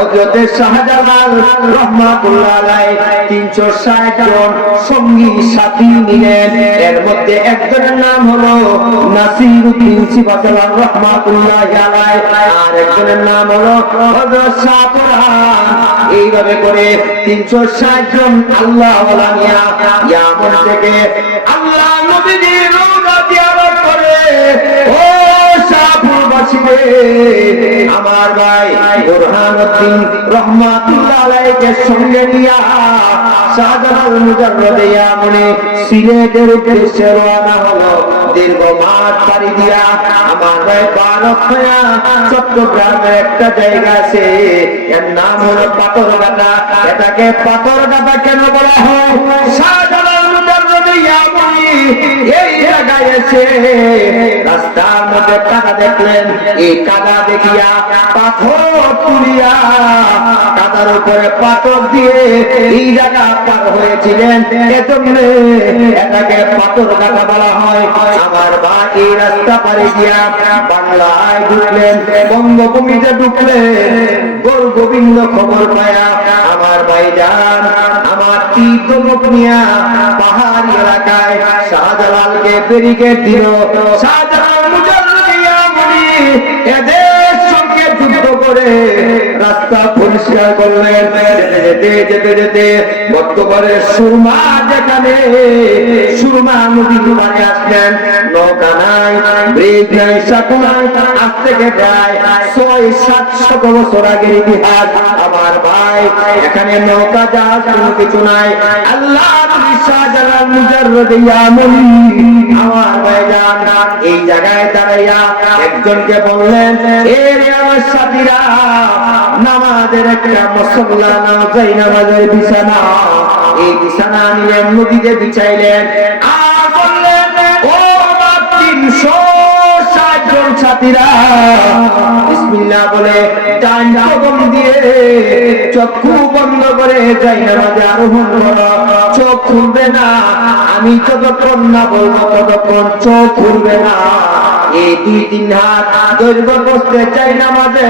হযরত শাহজালাল রাহমাতুল্লাহ আলাইহি 360 জন সঙ্গী সাথী নিলেন। এর মধ্যে একজনের নাম হলো নাসিরউদ্দিন সিবাতালাল রাহমাতুল্লাহ আলাইহি, আর একজনের নাম হলো হযরত শাহ বুরহান। এইভাবে করে 360 জন আল্লাহ ওয়ালা মিয়া ইয়ামন থেকে আল্লাহ নবীজির রওজা জিয়ারত করে। ও শাহপুরবাসীরে, আমার ভাই বুরহানুদ্দিন রহমাতুল্লাহ আলাইহিকে সঙ্গে নিয়া শাহজালাল মুজাররদে ইয়ামনে সিলেটের উদ্দেশ্যে রওনা হলো। দীর্ঘ মাঠ পাড়ি দিয়া আমার ভাই বালকয়া চট্টগ্রামের একটা জায়গা আছে, এর নাম হলো পাথরঘাটা। এটাকে পাথরঘাটা কেন বলা হয়? শাহজালাল মুজাররদে ইয়ামনি এই জায়গায় এসে রাস্তার মধ্যে কাদা দেখলেন। এই কাদা দেখিয়া পাথর তুলিয়া কাদার উপরে পাথর দিয়ে এই জায়গা পার হয়েছিলেন। এজন্য এটাকে পাথরঘাটা বলা হয়। আমার ভাই এই রাস্তা পাড়ি দিয়া বাংলায় ঢুকলেন, বঙ্গভূমিতে ঢুকলেন। গোল গোবিন্দ খবর পায়া আমার ভাইজান আমার তীর্থলোক নিয়া পাহাড়ি এলাকায় শাহজালালকে ব্যারিকেড দিল। শাহজালাল মুজাররদে ইয়ামনি এদের সঙ্গে যুদ্ধ করে রাস্তা পরিষ্কার করলেন। যেতে যেতে বর্তমানে সুরমা, যেখানে সুরমা নদীর পাড়ে আসলেন। নৌকা নাই, ব্রিজ নাই, সাঁকো নাই। আজ থেকে প্রায় 600-700 বছর আগের ইতিহাস। আমার ভাই এখানে নৌকা জাহাজ কোনো কিছু নাই। আল্লাহ নবী শাহজালাল মুজাররদে ইয়ামনি আমার ভাইজান এই জায়গায় দাঁড়াইয়া একজনকে বললেন, এ রে আমার সাথীরা, নামাজের একটা মুসল্লা নাও, যাই নামাজের বিছানা। এই বিছানা নিলেন, নদীতে বিছাইলেন, আর বললেন, ও আমার 360 জন সাথীরা বিসমিল্লাহ বলে ডান কদম দিয়ে চক্ষু বন্ধ করে যাই নামাজে আরোহণ করো। চোখ খুলবে না, আমি যতক্ষণ না বলবো ততক্ষণ চোখ খুলবে না। এই 2-3 হাত দৈর্ঘ্য বসতে চাই নামাজে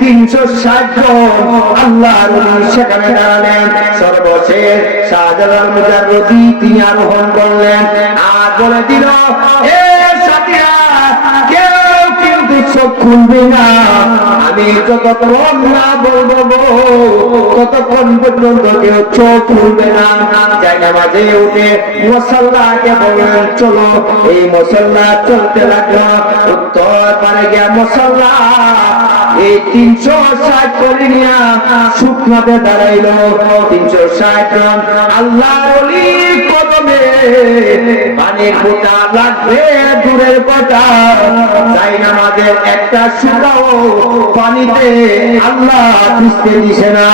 360 জন আল্লাহর ওলি সেখানে দাঁড়ালেন। সর্বশেষ শাহজালাল মুজাররদি তিনি আরোহণ করলেন, আর বলে দিল, এ সাথীরা, কেউ কিন্তু চোখ খুলবে না, আমি যতক্ষণ না বলবো ততক্ষণ পর্যন্ত কেউ চোখ খুলবে না। যাই নামাজে উঠে মুসাল্লাকে বললেন, চলো। এই মুসাল্লা চলতে লাগলো। উত্তর পারে গিয়া মুসাল্লা এই 360 করে নিয়া শুকনাতে দাঁড়াইল। 360 জন আল্লাহর ওলি কদমে পানির ফোঁটা লাগবে দূরের কথা, তাই নামাজের একটা সুতাও পানিতে আল্লাহ ভিজতে দিছে না।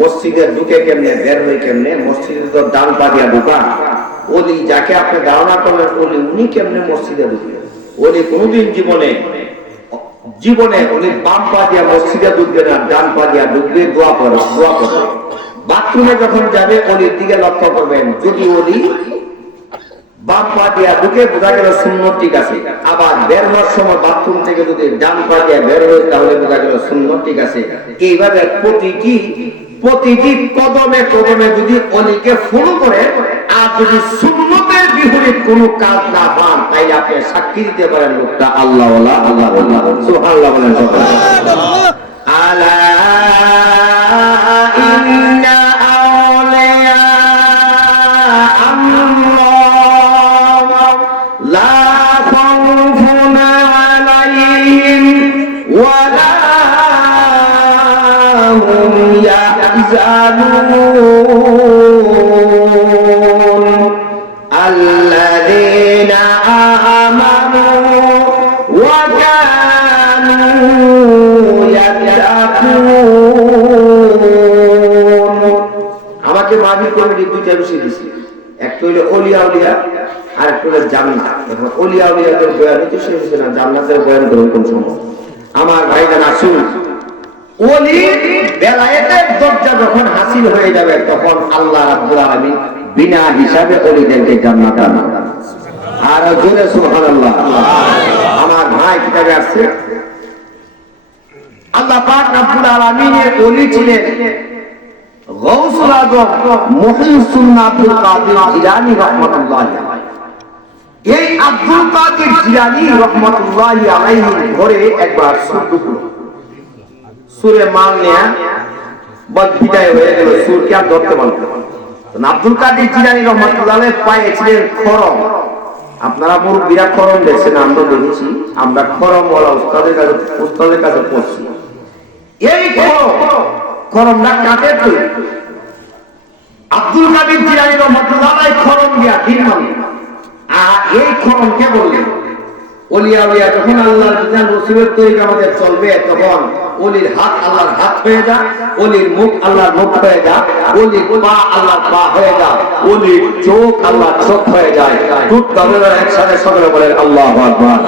মসজিদে ঢুকে কেমনে, বের হয়ে কেমনে? মসজিদে তো ডান পা দিয়া ঢুকা। ওলি যাকে আপনি ধারণা করলেন ওলি, উনি কেমনে মসজিদে ঢুকলেন? ওলি কোনদিন জীবনে উনি বাম পা দিয়া মসজিদে ঢুকবে না, ডান পা দিয়া ঢুকবে, দোয়া করে। বাথরুমে যখন যাবে ওলির দিকে লক্ষ্য করবেন। যদি ওলি বাম পা দিয়া ঢুকে, বোঝা গেল সুন্নত ঠিক আছে। আবার বের হওয়ার সময় বাথরুম থেকে যদি ডান পা দিয়া বের হয়, তাহলে বোঝা গেল সুন্নত ঠিক আছে। এইভাবে প্রতিটি কদমে কদমে যদি অলিকে ফলো করে, আর যদি সুন্নতের বিপরীত কোনো কাজ না পান, তাইলে আপনি সাক্ষী দিতে পারেন লোকটা আল্লাহ আল্লাহ সুবহানাল্লাহ বলেন। আলা ইন্না আউলিয়া আল্লাহ يحزنون الذين آمنوا وكانوا يتقون আমাকে মাহফিল কমিটি দুইটা বিষয় দিয়েছে, একটা হলো ওলিয়া উলিয়া আর একটা হলো জান্নাত। এখন ওলিয়া উলিয়াদের বয়ান তো শেষ হচ্ছে না, জান্নাতের বয়ান করুন কোন সময়। আমার ভাইজান আসুন, ওলির বেলায়েতের দরজা যখন হাসিল হয়ে যাবে তখন আল্লাহ রাব্বুল আলামিন বিনা হিসাবে ওলিদেরকে জান্নাত দান করবেন। আর জোরে সুবহানাল্লাহ। আমার ভাই কিতাবে আছে আল্লাহ পাক রাব্বুল আলামিনের ওলি ছিলেন গাউসুল আযম মুহিউস-সুন্নাহ আব্দুল কাদের জিলানী রাহমাতুল্লাহি আলাইহি। এই আব্দুল কাদের জিলানী রাহমাতুল্লাহি আলাইহির ঘরে একবার সূরে মানিয়া বিদায় হয়ে গেল, সূরকে আর ধরতে পারল না। আব্দুল কাদের জিলানী রাহমাতুল্লাহি আলাইহি পায়ে ছিলেন খরম। আপনারা মুরব্বিরা খরম দেখছেন, আমরা দেখেছি, আমরা খরম ওয়ালা উস্তাদের কাছে পড়ছি। এই খরমটা কাটের তৈরি। আব্দুল কাদের জিলানী রাহমাতুল্লাহি আলাইহি খরম দিয়া দিন মানে, আর এই খরমকে বললেন ওলিয়া উলিয়া যখন আল্লাহর বিধান রাসূলের তরিকা আমাদের চলবে তখন ওলির হাত আল্লাহর হাত হয়ে যায়, ওলির মুখ আল্লাহর মুখ হয়ে যায়, ওলির পা আল্লাহর পা হয়ে যায়, ওলির চোখ আল্লাহর চোখ হয়ে যায়। দুধ ধরে একসাথে সকলে বলেন আল্লাহু আকবার।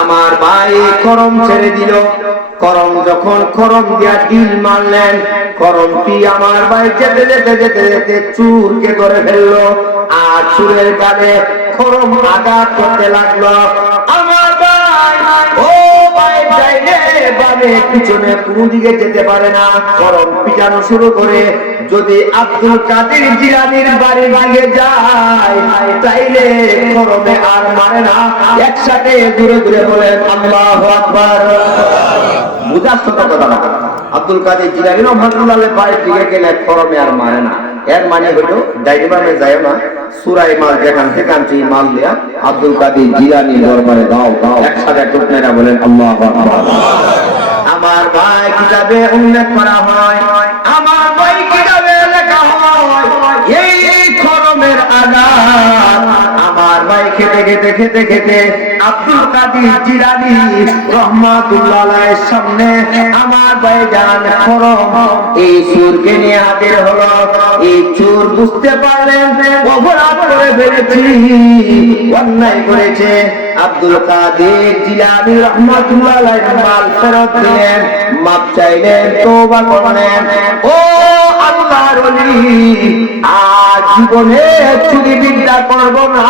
আমার ভাই করম ছেড়ে দিল। করম যখন করম দিয়া ডিল মারলেন, করমটি আমার ভাই যেতে যেতে যেতে যেতে চুরকে ধরে ফেললো, আর চুরের গালে করম আঘাত করতে লাগলো। আমার ভাই ও ভাই যাইলে বামে পিছনে কোনো দিকে যেতে পারে না, করম পিটানো শুরু করে। যদি আব্দুল কাদের জিলানীর বাড়ির দিকে যায় তাইলে করমে আর মারে না, একসাথে দূরে দূরে বলেন আল্লাহু আকবার। বুঝাচ্ছ কথা না? আব্দুল কাদের জিলানী রাহমাতুল্লাহি আলাইহি বাড়ির দিকে গেলে করমে আর মারে না। এর মানে হলো ডাইরেক্টভাবে যায় না, সূরায়ে মাল যেখান থেকে আনছি মাল দেয়া আব্দুল কাদের জিলানী দরবারে দাও দাও, একসাথে টুকনারা বলেন আল্লাহু আকবার। আমার ভাই কিতাবে উল্লেখ করা হয়, আমার ভাই কিতাবে লেখা হয় এই করমের আঘাত আমার ভাই খেতে খেতে খেতে খেতে আব্দুল কাদের জিলানী রাহমাতুল্লাহি আলাইহির সামনে আমার ভাই জান করম এই চোরকে নিয়ে হাজির হলো। এই চোর বুঝতে পারলেন অপরাধ করে ফেলেছি, অন্যায় করেছে। আব্দুল কাদের জিলানী রাহমাতুল্লাহি আলাইহি মাল ফেরত দিলেন, মাপ চাইলেন, তওবা করলেন। ও আল্লাহর ওলি, আজ জীবনে চুরি বিদ্যা করব না,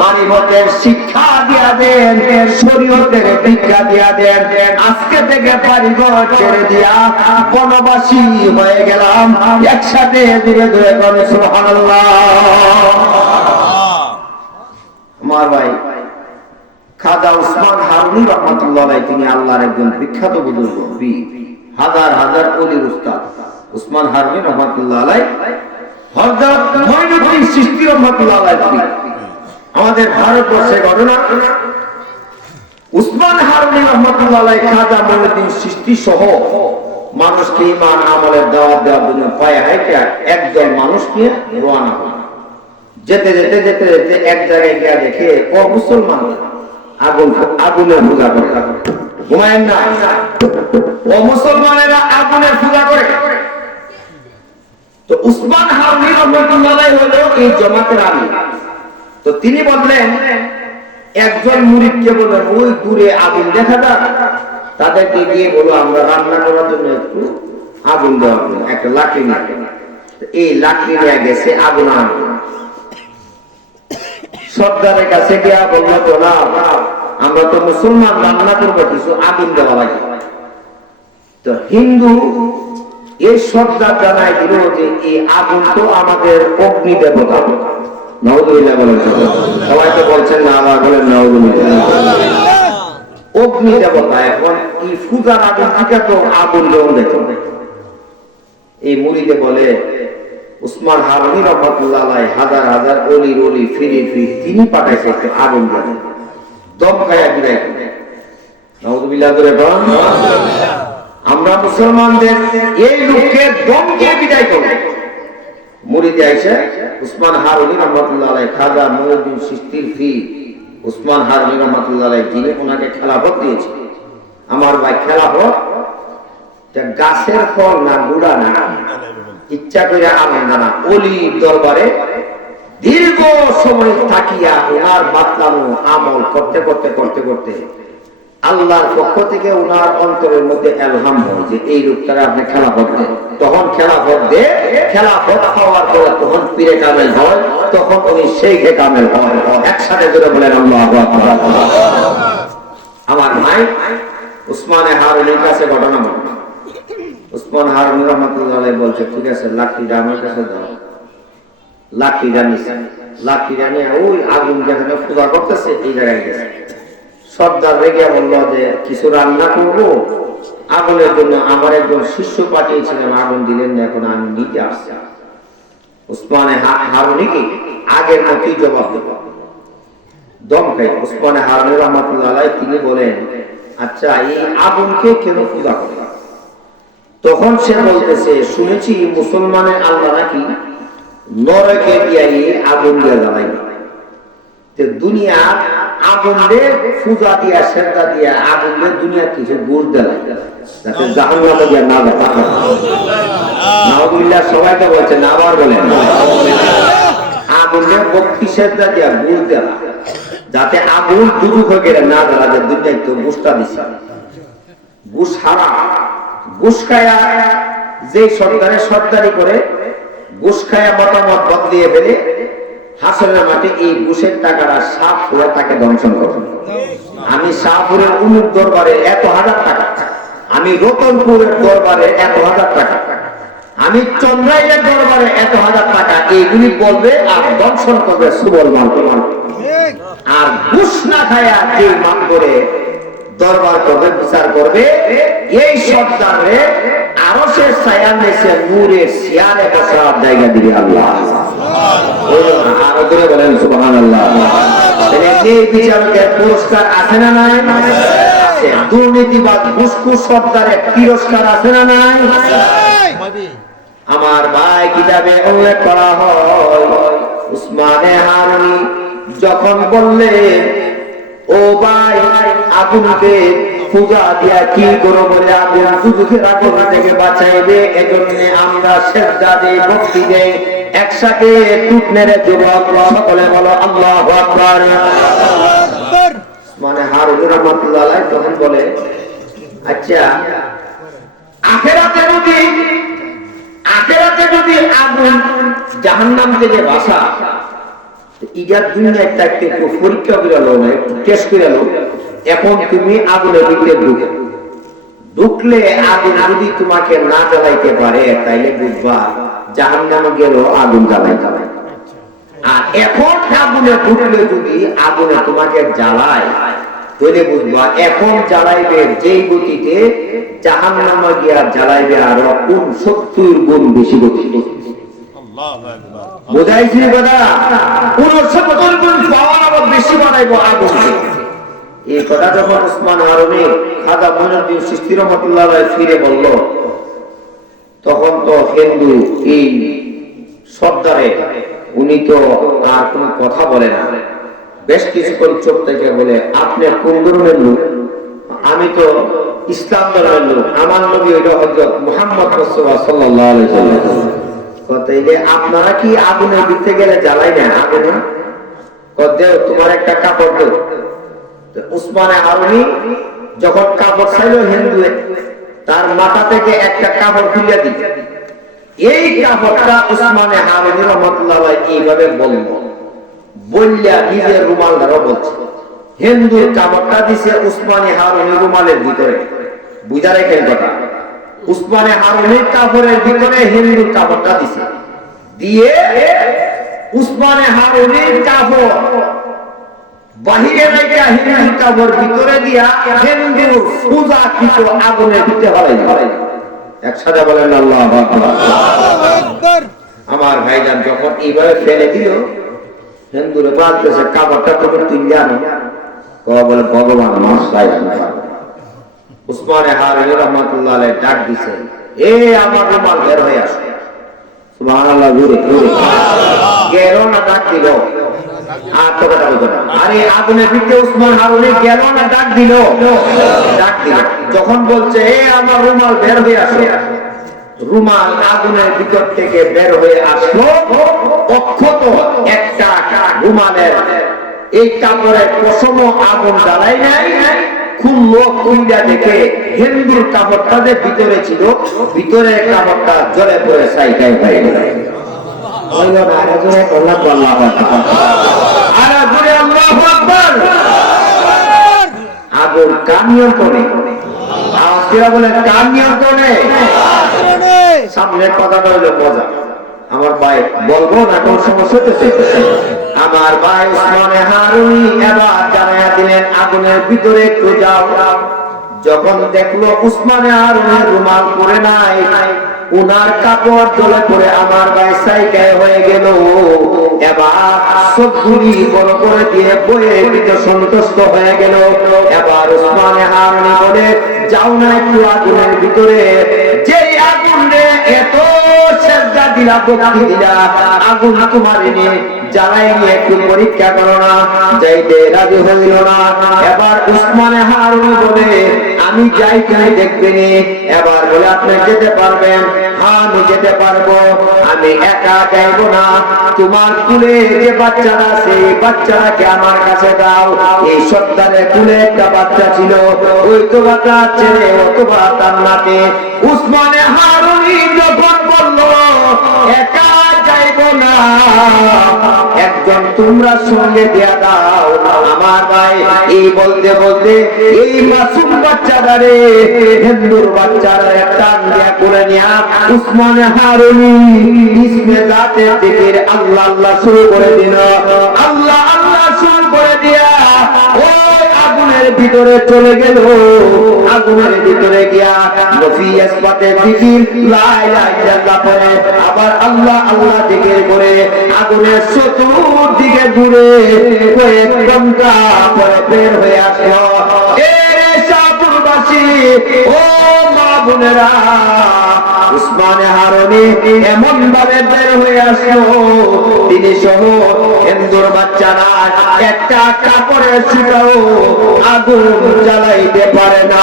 মানিবতের শিক্ষা দিয়া দেন, শরীয়তের দীক্ষা দিয়া দেন। আজকে থেকে বাড়িঘর ছেড়ে দিয়া বনবাসী হয়ে গেলাম, একসাথে দূরে দূরে বলে সুবহানাল্লাহ। আমার ভাই খাজা উসমান হারুনি রাহমাতুল্লাহি আলাইহি, তিনি আল্লাহর একজন বিখ্যাত বুজুর্গ, হাজার হাজার ওলির উস্তাদ উসমান হারুনি রাহমাতুল্লাহি আলাইহি, হযরত মঈনুদ্দিন চিশতি রাহমাতুল্লাহি আলাইহি। আমাদের ভারতবর্ষের ঘটনা, উসমান হারুনি রাহমাতুল্লাহি আলাইহি খাজা মঈনুদ্দিন চিশতি সহ মানুষকে ঈমান আমলের দাওয়াত দেওয়ার জন্য পায়ে হাঁটে একদল মানুষকে রওনা হন। যেতে যেতে যেতে যেতে এক জায়গায় গিয়ে দেখে ও মুসলমান আগুনের পূজা করে, ঘুমায়েন না, ও মুসলমানেরা আগুনের পূজা করে। তো উসমান হারুনি রাহমাতুল্লাহি আলাইহি হলো এই জামাতের আমির। তো তিনি বললেন একজন মুরিদকে বললেন ওই দূরে আগুন দেখা যায়, তাদেরকে গিয়ে বলো আমরা রান্না করার জন্য একটু আগুন দেওয়া হবে, একটা লাকড়ি নিয়ে। এই লাকড়ি নিয়ে গেছে আগুন আনবে। সর্দারের কাছে গিয়া বললো তো না, আমরা তো মুসলমান, রান্না করবো, কিছু আগুন দেওয়া লাগে। তো হিন্দু এই সর্দার জানাই দিল যে এই আগুন তো আমাদের অগ্নি দেবতা। নাউযুবিল্লাহ বলেন সবাই, তো বলছেন না, আবার বলেন নাউযুবিল্লাহ। অগ্নি দেবতা, এখন এই পূজার আগুন থেকে তো আগুন যেমন দেখো। এই মুরিদে বলে উসমান হারুনি রাহমাতুল্লাহি আলাইহি হাজার হাজার ওলির ওলি ফিরে ফিরে তিনি পাঠাইছে একটু আগুন জ্বালাতে, দম খায়া বিদায় করে। নাউযুবিল্লাহ ধরে বলেন। আমরা মুসলমানদের এই লোককে দমকে বিদায় করব। মুরিদে আইসা উসমান হারুনি রহমাতুল্লাহ আলাইহি, খাজা মুঈনুদ্দিন চিশতির ফি উসমান হারুনি রহমাতুল্লাহ আলাইহি, যিনি ওনাকে খেলাফত দিয়েছে। আমার ভাই, খেলাফত গাছের ফল না, গুড়া না, ইচ্ছা করে আমেন না। অলির দরবারে দীর্ঘ সময় থাকিয়া ওনার বাতলানো আমল করতে করতে করতে করতে আল্লাহর পক্ষ থেকে ওনার অন্তরের মধ্যে এলহাম হয় যে এই লোকটারে আপনি খেলাফত দেন। তখন খেলাফত দে, খেলাফত পাওয়ার পরে তখন পীরে কামেল হয়, তখন উনি শেখে কামেল হয়। একসাথে জোরে বলেন আল্লাহু আকবার। আমার ভাই, উসমানে হারুনির কাছে ঘটনা বল। উসমান হারুনি রহমাতুল্লাহ আলাইহি বলছে, ঠিক আছে, লাঠিটা আমার কাছে দাও। লাঠিটা নিছে, লাঠিটা নিয়ে ওই আগুন যেখানে পূজা করতেছে এই জায়গায় গেছে। সর্দার রেগে বলল যে কিছু রান্না করবো, আগুনের জন্য আমার একজন শিষ্য পাঠিয়েছিলাম, আগুন দিলেন না, এখন আমি নিতে আসছি। উসমানে হারুনিকে আগের মতোই জবাব দেব, দমকাই। উসমানে হারুনি রহমাতুল্লাহ আলাইহি তিনি বলেন, আচ্ছা, এই আগুনকে কেন পূজা করে? তখন সে বলতেছে, শুনেছি মুসলমানের আল্লাহ নাকি নরকে দিয়ে আগুন দিয়ে জ্বালাইবে। দুনিয়া আগুন দিয়ে পূজা দিয়া সেজদা দিয়া আগুন দিয়ে দুনিয়া কিছু গুড় দেয় যাতে জাহান্নামে গিয়ে না যায়। নাউযুবিল্লাহ, সবাই তো বলছে না, আবার বলেন আগুন দিয়ে ভক্তি সেজদা দিয়া গুড় দেয় যাতে আগুন দুরু হয়ে গেলে না জ্বালা যায়। দুনিয়ায় তো গুসটা দিছে, গুস হারাম। গুস খায়া যে সরকারের সরকারি করে ঘুষ খায়া মতামত বদলিয়ে ফেলে হাসরের মাঠে এই ঘুষের টাকাটা সাপ হয়ে তাকে দংশন করবে। আমি শাহপুরের উমুক দরবারে 1,000 টাকা, আমি রতনপুরের দরবারে 1,000 টাকা, আমি চন্দ্রাইলের দরবারে 1,000 টাকা, এইগুলি বলবে আর দংশন করবে সুবল মাল। আর ঘুষ না খায়া যে মান করে দরবার করবে, বিচার করবে, এই সর্দারে আরো সে ছায়ার নিচে নূরের শিয়ারে বসার জায়গা দিবে আল্লাহ। আরো ধরে বলেন সুবহানাল্লাহ। এই বিচারকের পুরস্কার আছে না নাই? আছে। দুর্নীতিবাদ ঘুষখোর সর্দারের তিরস্কার আছে না নাই? আমার ভাই, কিতাবে উল্লেখ করা হয় উসমানে হারুনি যখন বললেন, ও ভাই, আগুনকে পূজা দিয়া কি করো বলে আগুন দুজখের আগুন থেকে বাঁচাইবে, এজন্য আমরা সেজদা দেই, ভক্তি দেই। একসাথে টুট নেড়ে যুবক সকলে বলো আল্লাহু আকবার। মানে হারুন রহমাতুল্লাহ আলাইহি তখন বলে, আচ্ছা, আখিরাতে যদি আগুন জাহান্নাম থেকে বাঁচা, ইগার দুনিয়া একটা একটু পরীক্ষা করে লো, একটু টেস্ট করে লো। এখন তুমি আগুনের ভিতরে ঢুকলে আগুন যদি তোমাকে না জ্বালাইতে পারে তাইলে বুঝবা জাহান্নামে গেল আগুন জ্বালাইতে পারে। আর এখন আগুনে ঢুকলে যদি আগুনে তোমাকে জ্বালায় তাহলে বুঝবা এখন জ্বালাইবে যেই গতিতে জাহান্নামে গিয়া জ্বালাইবে আরো 70 গুণ বেশি গতিতে। বুঝাইছি কথা? 69 গুণ পাওয়ার আরো বেশি বানাইবো আগুনকে। এই কথা যখন উসমান হারুনি খাজা মুঈনুদ্দিন চিশতি রাহমাতুল্লাহ আলাইহি ফিরে বলল, তখন তো হিন্দু এই সর্দারে উনি তো আর কোনো কথা বলে না। বেশ কিছুক্ষণ চুপ থেকে বলে, আপনি কোন ধরনের লোক? আমি তো ইসলাম ধর্মের লোক, আমার নবী হইল হযরত মুহাম্মদ রাসূলুল্লাহ সাল্লাল্লাহু আলাইহি ওয়াসাল্লাম। কতইলে আপনারা কি আগুনের ভিতরে গেলে জ্বালাই না আগুনে? কদেও তোমার একটা কাপড় দাও। উসমানে হারুনি যখন কাপড় চাইল হিন্দু, তার মাথা থেকে একটা কাপড় খুলে দিল। এই কাপড়টা উসমানে হারুনি রহমাতুল্লাহ আলাইহি এইভাবে বলল, বললা নিজের রুমাল ধরো বলছে। হিন্দুর কাপড়টা দিছে উসমানে হারুনি রুমালের ভিতরে। বুঝা রেখেন কথা, উসমানে হারুনির কাপড়ের ভিতরে হিন্দুর কাপড়টা দিছে, দিয়ে উসমানে হারুনির কাপড় বাহিরে রেখে হিন্দুর কাপড় ভিতরে দিয়া হিন্দুর পূজা কিছু আগুনের ভিতরে হলাই। একসাথে বলেন আল্লাহু আকবার। আমার ভাইজান যখন এইভাবে ফেলে দিল, হিন্দুরে বলতেছে কাপড়টা তুমি তুলে আনো। বলে ভগবান মাসাই উসমানে হারুনি রাহমাতুল্লাহ আলাইহি ডাক দিছে, এ আমার রুমাল বের হয়ে আসো। সুবহানাল্লাহ। গেল না ডাক দিল, আর তো কথা বলতো না। আরে আগুনের ভিতরে উসমান হারুনি গেল না ডাক দিল, ডাক দিল। যখন বলছে এ আমার রুমাল বের হয়ে আসো, রুমাল আগুনের ভিতর থেকে বের হয়ে আসলো। অক্ষত একটা রুমালের এই কাপড়ের পশম আগুন জ্বালাই নাই, খুললো, খুইলা দেখে হিন্দুর কাপড়টা যে ভিতরে ছিল, ভিতরের কাপড়টা জ্বলে পড়ে ছাইটাই হয়ে গেল। আগুন কার নিয়ন্ত্রণে? আজকেরা বলেন কার নিয়ন্ত্রণে? সামনের কথাটা হলো মজা। আমার ভাই বলবো না, কোন সমস্যা হচ্ছে? আমার ভাই উসমানে হারুনি এবার জানাইয়া দিলেন আগুনের ভিতরে একটু যাও। যখন দেখলো উসমানে হারুনি রুমাল পরে নাই, উনার কাপড় জ্বলে পড়ে আমার ভাই সাইকায় হয়ে গেল। এবার সবগুলি বড় করে দিয়ে বইয়ে দিতে সন্তুষ্ট হয়ে গেল। এবার উসমানে হারুনি বলে, যাও না একটু আগুনের ভিতরে, যে আগুন রে এত সেজদা দিলা, ভক্তি দিলা, আগুন তোমার এনে জ্বালাই নিয়ে একটু পরীক্ষা করো না। যাইতে রাজি হইল না। এবার উসমানে হারুনি বলে, আমি যাই তাই দেখবেনি। এবার বলে, আপনি যেতে পারবেন? হ্যাঁ আমি যেতে পারবো। আমি একা যাইব না, তোমার কুলে যে বাচ্চারা আছে এই বাচ্চারাকে আমার কাছে দাও। এই সন্তানের কুলে একটা বাচ্চা ছিল, ওই তো বাচ্চা ছেলে অথবা তার নাতে। উসমানে হারুনি যখন বলল একা যাইব না, একজন তোমরা সঙ্গে দেয়া দাও। আমার ভাই এই বলতে বলতে এই মাসুম বাচ্চাদারে হিন্দুর বাচ্চারা একটা দিয়া করে নিয়া উসমানে হারুনি ইসমে জাতের দিকের আল্লাহ আল্লাহ শুরু করে দিল। আল্লাহ আল্লাহ শুরু করে দিয়া ওই আগুনের ভিতরে চলে গেল। আগুনের ভিতরে গিয়া নফি ইসবাতের জিকির লা ইলাহা ইল্লাল্লাহ পড়ে, আবার আল্লাহ আল্লাহ জিকির করে আগুনের চতুর্দিকে ঘুরে কয়েক ঘন্টা পরে বের হয়ে আসলো। এ শাহপুরবাসী, ও মা বোনেরা, উসমানে হারুনি এমন ভাবে বের হয়ে আসলো, তিনি সহ হিন্দুর বাচ্চারা একটা কাপড়ের ছিটাও আগুন জ্বালাইতে পারে না।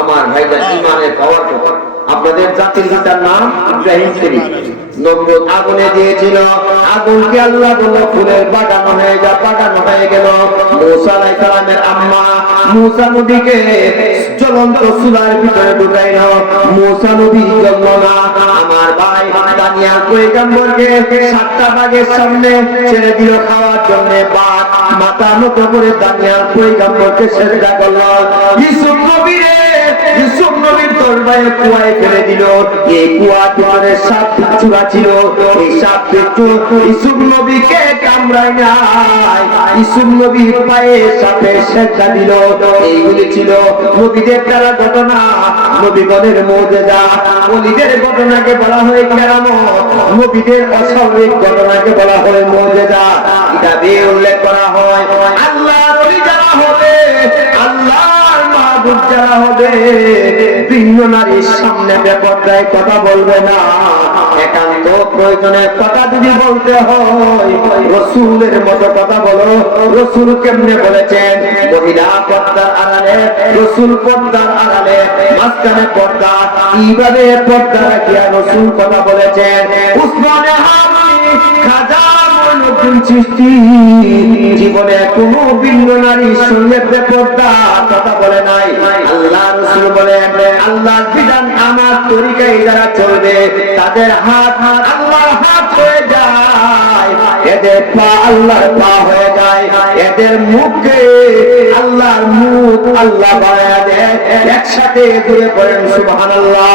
আমার ভাইরা ইমানের পাওয়ার কথা। আপনাদের জাতির পিতার নাম ইব্রাহিম শরীফ। নমরুদ আগুনে দিয়েছিল, আগুনকে আল্লাহ বলল ফুলের বাগান হয়ে যা, বাগান হয়ে গেল। মুসা আলাইহিস সালামের আম্মা মুসা নবীকে জ্বলন্ত চুলার ভিতরে ঢুকাইল, মুসা নবী জ্বলল না। আমার ভাই দানিয়াল পয়গম্বরকে 7টা বাঘের সামনে ছেড়ে দিল খাওয়ার জন্য ভাত। মাথা নত করে দানিয়াল পয়গম্বরকে সেজদা করল। ইউসুফ নবী রে, ইউসুফ নবীর তরবারে কুয়ায় ফেলে দিল। এই কুয়ার ভিতরে সাপ বিচ্ছুরা ছিল, এই সাপ বিচ্ছু ইউসুফ নবীকে কামড়ায় নাই। ইউসুফ নবীর পায়ে সাপে সেজদা দিল। এইগুলি ছিল নবীদের দ্বারা ঘটনা, নবীগণের মুজিজা। ওলিদের ঘটনাকে বলা হয় কেরামত, নবীদের অস্বাভাবিক ঘটনাকে বলা হয় মুজিজা। কিতাবে উল্লেখ করা হয় আল্লাহর ওলি যারা হবে, আল্লাহর মাহবুব যারা হবে, ভিন্ন নারীর সামনে বেপরদায় কথা বলবে না। একান্ত প্রয়োজনে কথা যদি বলতে হয় রাসূলের মতো কথা বলো। রাসূল কেমনে বলেছেন? মহিলা পর্দার আড়ালে, রাসূল পর্দার আড়ালে, মাঝখানে পর্দা, কিভাবে পর্দা রাখিয়া রাসূল কথা বলেছেন। উসমানে হারুনি খাজা মঈনুদ্দিন চিশতি জীবনে কোনো ভিন্ন নারীর সঙ্গে বেপরদা কথা বলে নাই। আল্লাহ রাসূল বলেন, আল্লাহর বিধান আমার তরিকায় যারা চলবে তাদের হাত আল্লাহর হাত হয়ে যায়, এদের পা আল্লাহর পা হয়ে যায়, এদের মুখে আল্লাহর মুখ আল্লাহ বানায় দেয়। একসাথে জুড়ে পড়েন সুবহানাল্লাহ।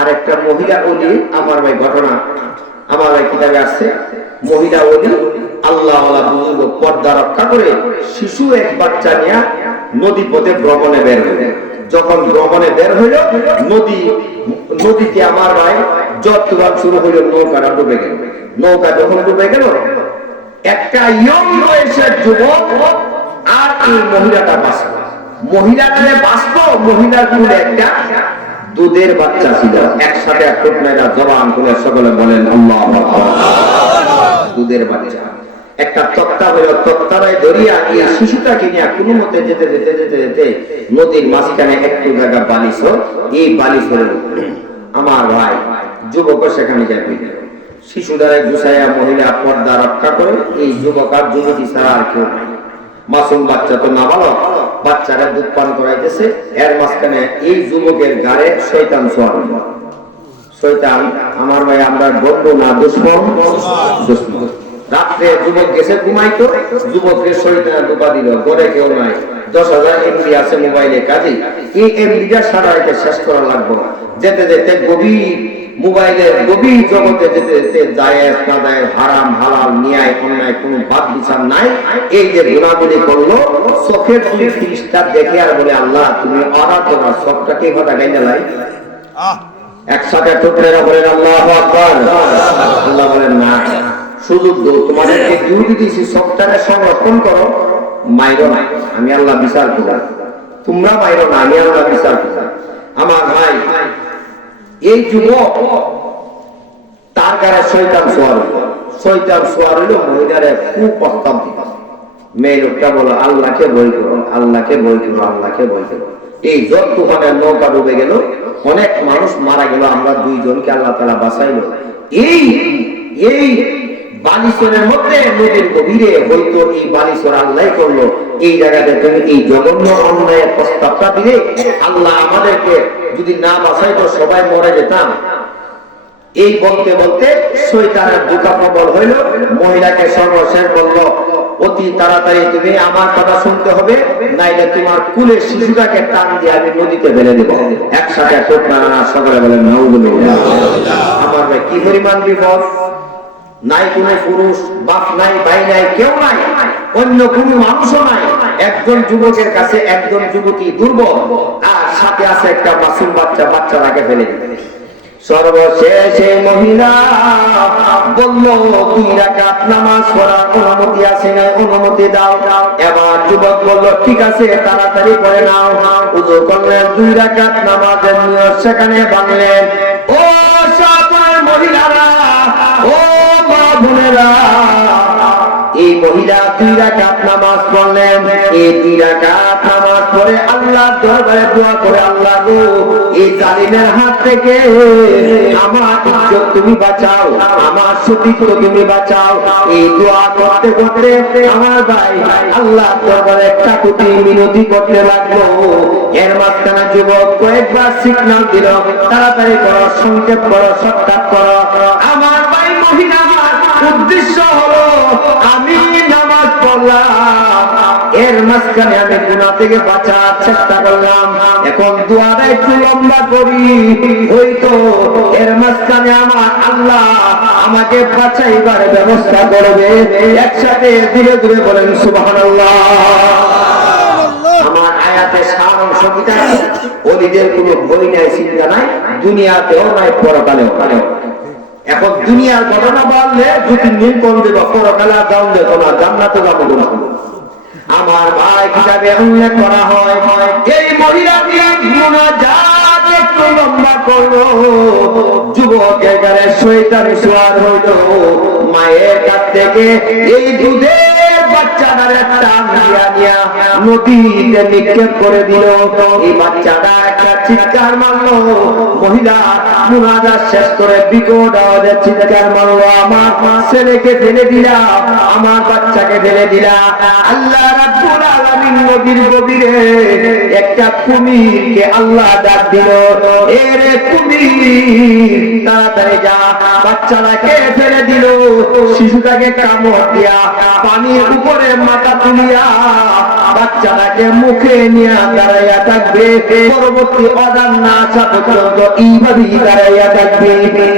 আরেকটা মহিলা ওলি, আমার ভাই ঘটনা আমার ভাই কিতাবে আছে। মহিলা ওলি আল্লাহ ওয়ালা বুজুর্গ পর্দা রক্ষা করে শিশু এক বাচ্চা নিয়ে নদী পথে ভ্রমণে বের হইল। যখন ভ্রমণে বের হইল, নদীতে আমার ভাই জট তুফান শুরু হইল, নৌকাটা ডুবে গেল। নৌকা যখন ডুবে গেল, একটা ইয়ং বয়সের যুবক আর এই মহিলাটা বাঁচত। মহিলাটা বাঁচত, মহিলার কোলে একটা দুধের বাচ্চা ছিল। একসাথে আপনারা জবান খুলে সকলে বলেন আল্লাহু আকবার। দুধের বাচ্চা একটা তক্তা হলো, তক্তায় ধরিয়া এই শিশুটাকে নিয়ে কোনো মতে যেতে যেতে যেতে যেতে নদীর মাঝখানে একটু জায়গা বালিশ, এই বালিশের আমার ভাই যুবক সেখানে যাবে। শিশু দ্বারা গুছাইয়া মহিলা পর্দা রক্ষা করে, এই যুবক আর যুবতী ছাড়া আর কেউ নাই। মাসুম বাচ্চা তো নাবালক, বাচ্চারা দুধ পান করাইতেছে। এর মাঝখানে এই যুবকের গাড়ে শয়তান ছোঁয়া। শয়তান আমার ভাই আমরা বন্ধু না দুশ্মন? দুশ্মন। রাত্রে যুবক গেছে ঘুমাইতো, যুবকের শয়তান ধোঁকা দিল, ঘরে কেউ নাই, 10,000 MB আছে মোবাইলে, কাজে এই MBটা সারা রাতে শেষ করা লাগবে। যেতে যেতে গভীর মোবাইলের গভীর জগতে যেতে যেতে জায়েজ না জায়েজ, হারাম হালাল, ন্যায় অন্যায় কোনো বাদ বিচার নাই। এই যে গুনাহগুলি করলো, চোখের দুই ফিরিস্তা দেখে আর বলে আল্লাহ তুমি আরাধনা সবটাকে কথা গাইনা লাই। একসাথে টুকরেরা বলেন আল্লাহু আকবার। আল্লাহ বলেন না, সুযোগ দাও, তোমাদেরকে ডিউটি দিয়েছি সবটাকে সংরক্ষণ করো, মাইরো না, আমি আল্লাহ বিচার করব। তোমরা মাইরো না, আমি আল্লাহ বিচার করব। আমার ভাই এই যুবক তার গায়ে শয়তান সোয়ার হইল, শয়তান সোয়ার হইল, মহিলারে খুব প্রস্তাব দিল। মেয়ে লোকটা বলো আল্লাহকে বই করো, আল্লাহকে বই করো, আল্লাহকে বই করো। এই জল তুফানের নৌকা ডুবে গেল, অনেক মানুষ মারা গেল, আমরা দুইজনকে আল্লাহ তাআলা বাঁচাইলো। এই এই বালিশরের মধ্যে নদীর গভীরে হয়তো এই বালিশর আল্লাহ করলো। এই জায়গাতে তুমি এই জঘন্য অন্যায়ের প্রস্তাবটা দিলে, আল্লাহ আমাদেরকে যদি না বাঁচাইতো সবাই মরে যেতাম। এই বলতে বলতে শয়তানের ধোঁকা প্রবল হইল, মহিলাকে সর্বশেষ বলল অতি তাড়াতাড়ি তুমি আমার কথা শুনতে হবে, নাইলে তোমার কুলের শিশুটাকে টান দিয়ে আমি নদীতে ফেলে দেব। একসাথে সকলে বলেন নাউযুবিল্লাহ। আমার ভাই কি পরিমাণ বিপদ! নাই কোনো পুরুষ, বাপ নাই, ভাই নাই, কেউ নাই, অন্য কোনো মানুষও নাই। একজন যুবকের কাছে একজন যুবতী দুর্বল, আর সাথে আছে একটা মাসুম বাচ্চা, বাচ্চাটাকে ফেলে দিবে। সর্বশেষে মহিলা বলল 2 রাকাত নামাজ পড়ার অনুমতি আছে না, অনুমতি দাও। এবার যুবক বলল ঠিক আছে তাড়াতাড়ি পড়ে নাও। ওযু করলেন, 2 রাকাত নামাজের নিয়ত সেখানে বাঁধলেন। ও সকল মহিলারা, ও মা বোনেরা, এই মহিলা 2 রাকাত নামাজ পড়লেন। এই 2 রাকাত নামাজ পড়ে আল্লাহর দরবারে দোয়া করে, আল্লাহ গো এই জালিমের হাত থেকে আমার ইজ্জত তুমি বাঁচাও, আমার সতীত্ব তুমি বাঁচাও। এই দোয়া করতে করতে আমার ভাই আল্লাহর দরবারে কাকুতি মিনতি করতে লাগলো। এর মাঝখানে যুবক কয়েকবার সিগন্যাল দিল, তাড়াতাড়ি করো, সংক্ষেপ করো, শর্টকাট করো। আমার ভাই মহিলা উদ্দেশ্য হলো আমি নামাজ পড়লাম, এর মাঝখানে আমি গুনাহ থেকে বাঁচার চেষ্টা করলাম, এখন দোয়াটা একটু লম্বা করি, হয়তো এর মাঝখানে আমার আল্লাহ আমাকে বাঁচাইবার ব্যবস্থা করবে। একসাথে ধীরে ধীরে বলেন সুবহানাল্লাহ। আমার আয়াতে সারাংশ কি? ওলিদের কোনো ভয় নাই, চিন্তা নাই, দুনিয়াতেও নাই, পরকালেও নাই। এখন দুনিয়ার ঘটনা বললে 2-3 দিন কম দেব, পরকালে দাম দেব না, জান্নাতে যাবো না। আমার ভাই কিতাবে উল্লেখ করা হয় এই মহিলাটি মুনাজাত একটু লম্বা করলো, যুবকের গায়ে শয়তান সওয়ার হইলো। মায়ের কাছ থেকে এই দুধের বাচ্চাটার টান দিয়া নদীতে নিক্ষেপ করে দিল। এই বাচ্চাটা একটা চিৎকার মারলো, মহিলা মুনাজাত শেষ করে বিকট আওয়াজে চিৎকার মারলো, আমার ছেলেকে ফেলে দিলা, আমার বাচ্চাকে ফেলে দিলা। আল্লাহ রাব্বুল আলামিন নদীর গভীরে একটা কুমিরকে আল্লাহ ডাক দিল, এর কুমির তাড়াতাড়ি যা, বাচ্চাটাকে ফেলে দিল। শিশুটাকে কামড় দিয়া পানির উপরে মাথা তুলিয়া বাচ্চাটাকে মুখে নিয়ে দাঁড়াইয়া থাকবে, পরবর্তী অজান না আসা পর্যন্ত এইভাবেই দাঁড়াইয়া থাকবে।